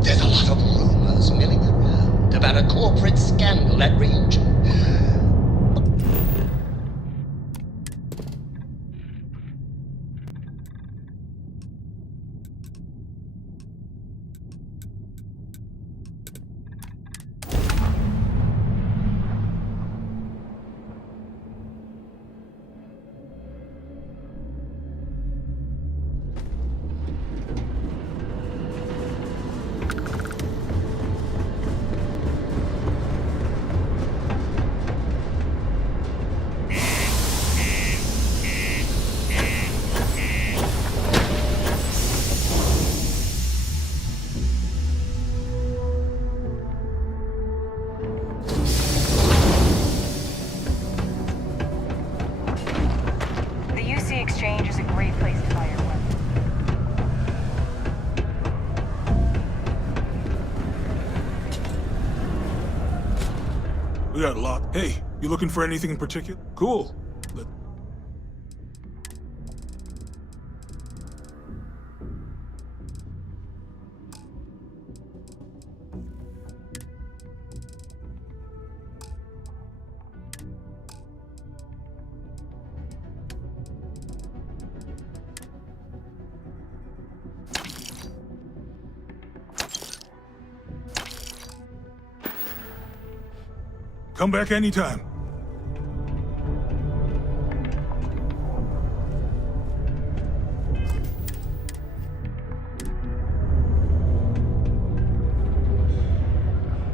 There's a lot of rumors milling around about a corporate scandal at Reach. Exchange is a great place to buy your weapons. We got a lot. Hey, you looking for anything in particular? Cool. Come back anytime.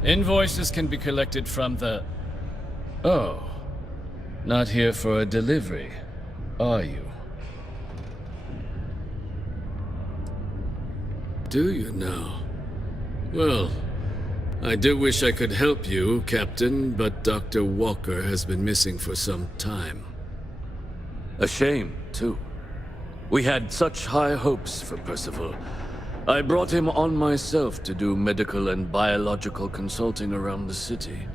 Invoices can be collected from the... Oh. Not here for a delivery, are you? Do you now? Well, I do wish I could help you, Captain, but Dr. Walker has been missing for some time. A shame, too. We had such high hopes for Percival. I brought him on myself to do medical and biological consulting around the city.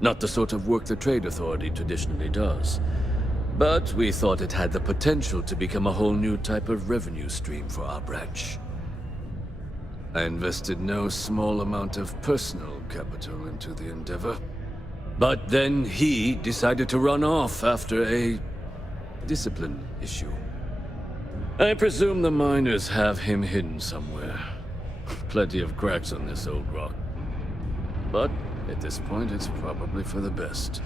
Not the sort of work the Trade Authority traditionally does. But we thought it had the potential to become a whole new type of revenue stream for our branch. I invested no small amount of personal capital into the endeavor. But then he decided to run off after a discipline issue. I presume the miners have him hidden somewhere. Plenty of cracks on this old rock. But at this point, it's probably for the best.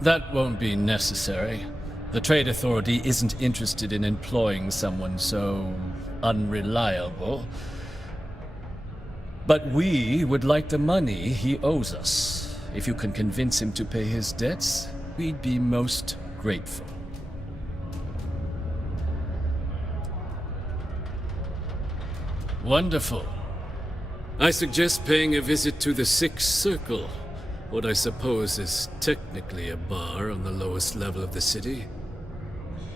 That won't be necessary. The Trade Authority isn't interested in employing someone so unreliable. But we would like the money he owes us. If you can convince him to pay his debts, we'd be most grateful. Wonderful. I suggest paying a visit to the Sixth Circle, what I suppose is technically a bar on the lowest level of the city.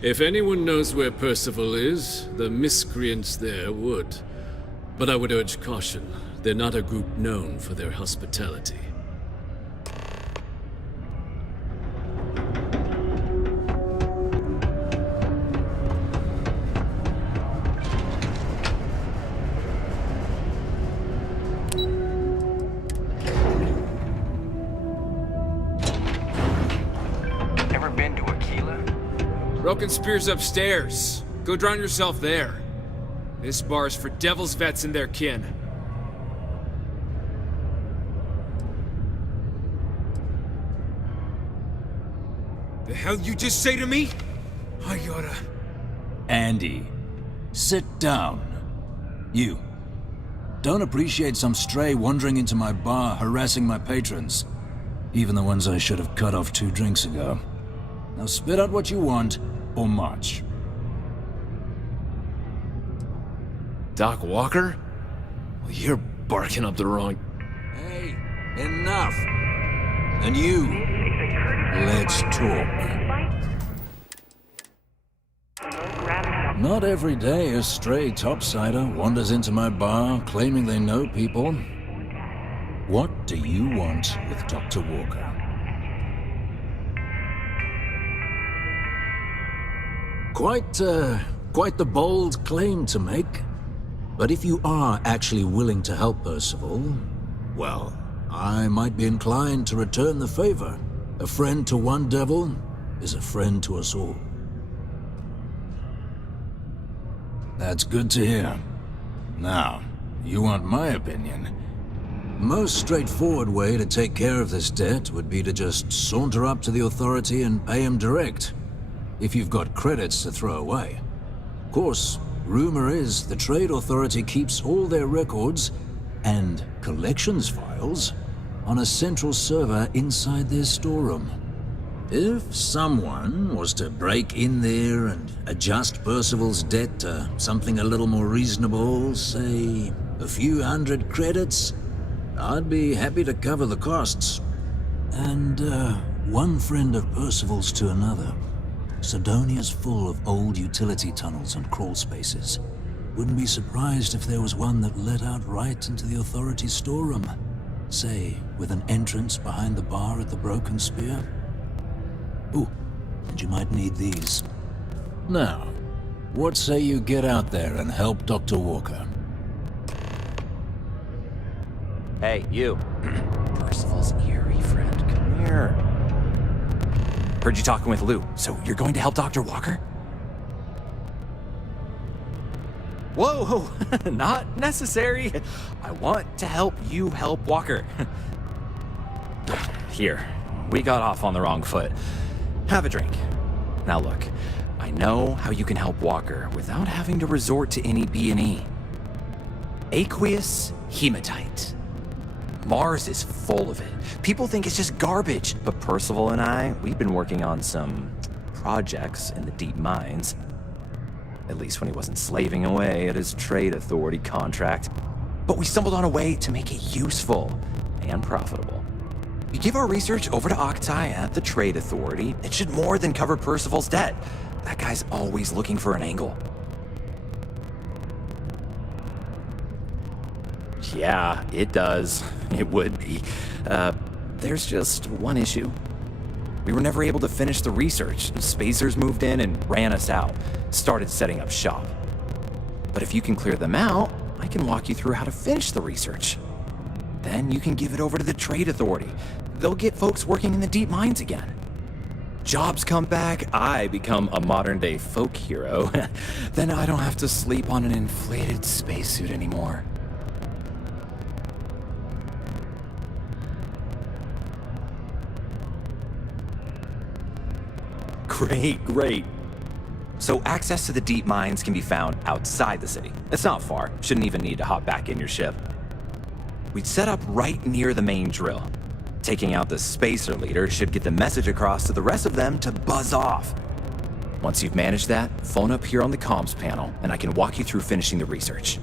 If anyone knows where Percival is, the miscreants there would. But I would urge caution. They're not a group known for their hospitality. Ever been to Aquila? Broken Spear's upstairs. Go drown yourself there. This bar's for devil's vets and their kin. The hell you just say to me? I gotta... Andy, sit down. You. Don't appreciate some stray wandering into my bar, harassing my patrons. Even the ones I should have cut off 2 drinks ago. Now spit out what you want, or march. Doc Walker? Well, you're barking up the wrong... Hey, enough. And you, let's talk. Not every day a stray topsider wanders into my bar claiming they know people. What do you want with Dr. Walker? Quite the bold claim to make. But if you are actually willing to help Percival, well, I might be inclined to return the favor. A friend to one devil is a friend to us all. That's good to hear. Now, you want my opinion? Most straightforward way to take care of this debt would be to just saunter up to the authority and pay him direct, if you've got credits to throw away. Of course, rumor is the Trade Authority keeps all their records and collections files on a central server inside their storeroom. If someone was to break in there and adjust Percival's debt to something a little more reasonable, say a few hundred credits, I'd be happy to cover the costs. And one friend of Percival's to another. Sidonia's full of old utility tunnels and crawl spaces. Wouldn't be surprised if there was one that led out right into the authority's storeroom. Say, with an entrance behind the bar at the Broken Spear. Ooh, and you might need these. Now, what say you get out there and help Dr. Walker? Hey, you. Percival's eerie friend, come here. Heard you talking with Lou, so you're going to help Dr. Walker? Whoa, not necessary. I want to help you help Walker. Here, we got off on the wrong foot. Have a drink. Now look, I know how you can help Walker without having to resort to any B&E. Aqueous hematite. Mars is full of it. People think it's just garbage, but Percival and I, we've been working on some projects in the deep mines. At least when he wasn't slaving away at his Trade Authority contract. But we stumbled on a way to make it useful and profitable. You give our research over to Octai at the Trade Authority, it should more than cover Percival's debt. That guy's always looking for an angle. Yeah, it does. It would be. There's just one issue. We were never able to finish the research. Spacers moved in and ran us out. Started setting up shop. But if you can clear them out, I can walk you through how to finish the research. Then you can give it over to the Trade Authority. They'll get folks working in the deep mines again. Jobs come back, I become a modern-day folk hero. Then I don't have to sleep on an inflated spacesuit anymore. Great. So access to the deep mines can be found outside the city. It's not far. Shouldn't even need to hop back in your ship. We'd set up right near the main drill. Taking out the spacer leader should get the message across to the rest of them to buzz off. Once you've managed that, phone up here on the comms panel, and I can walk you through finishing the research.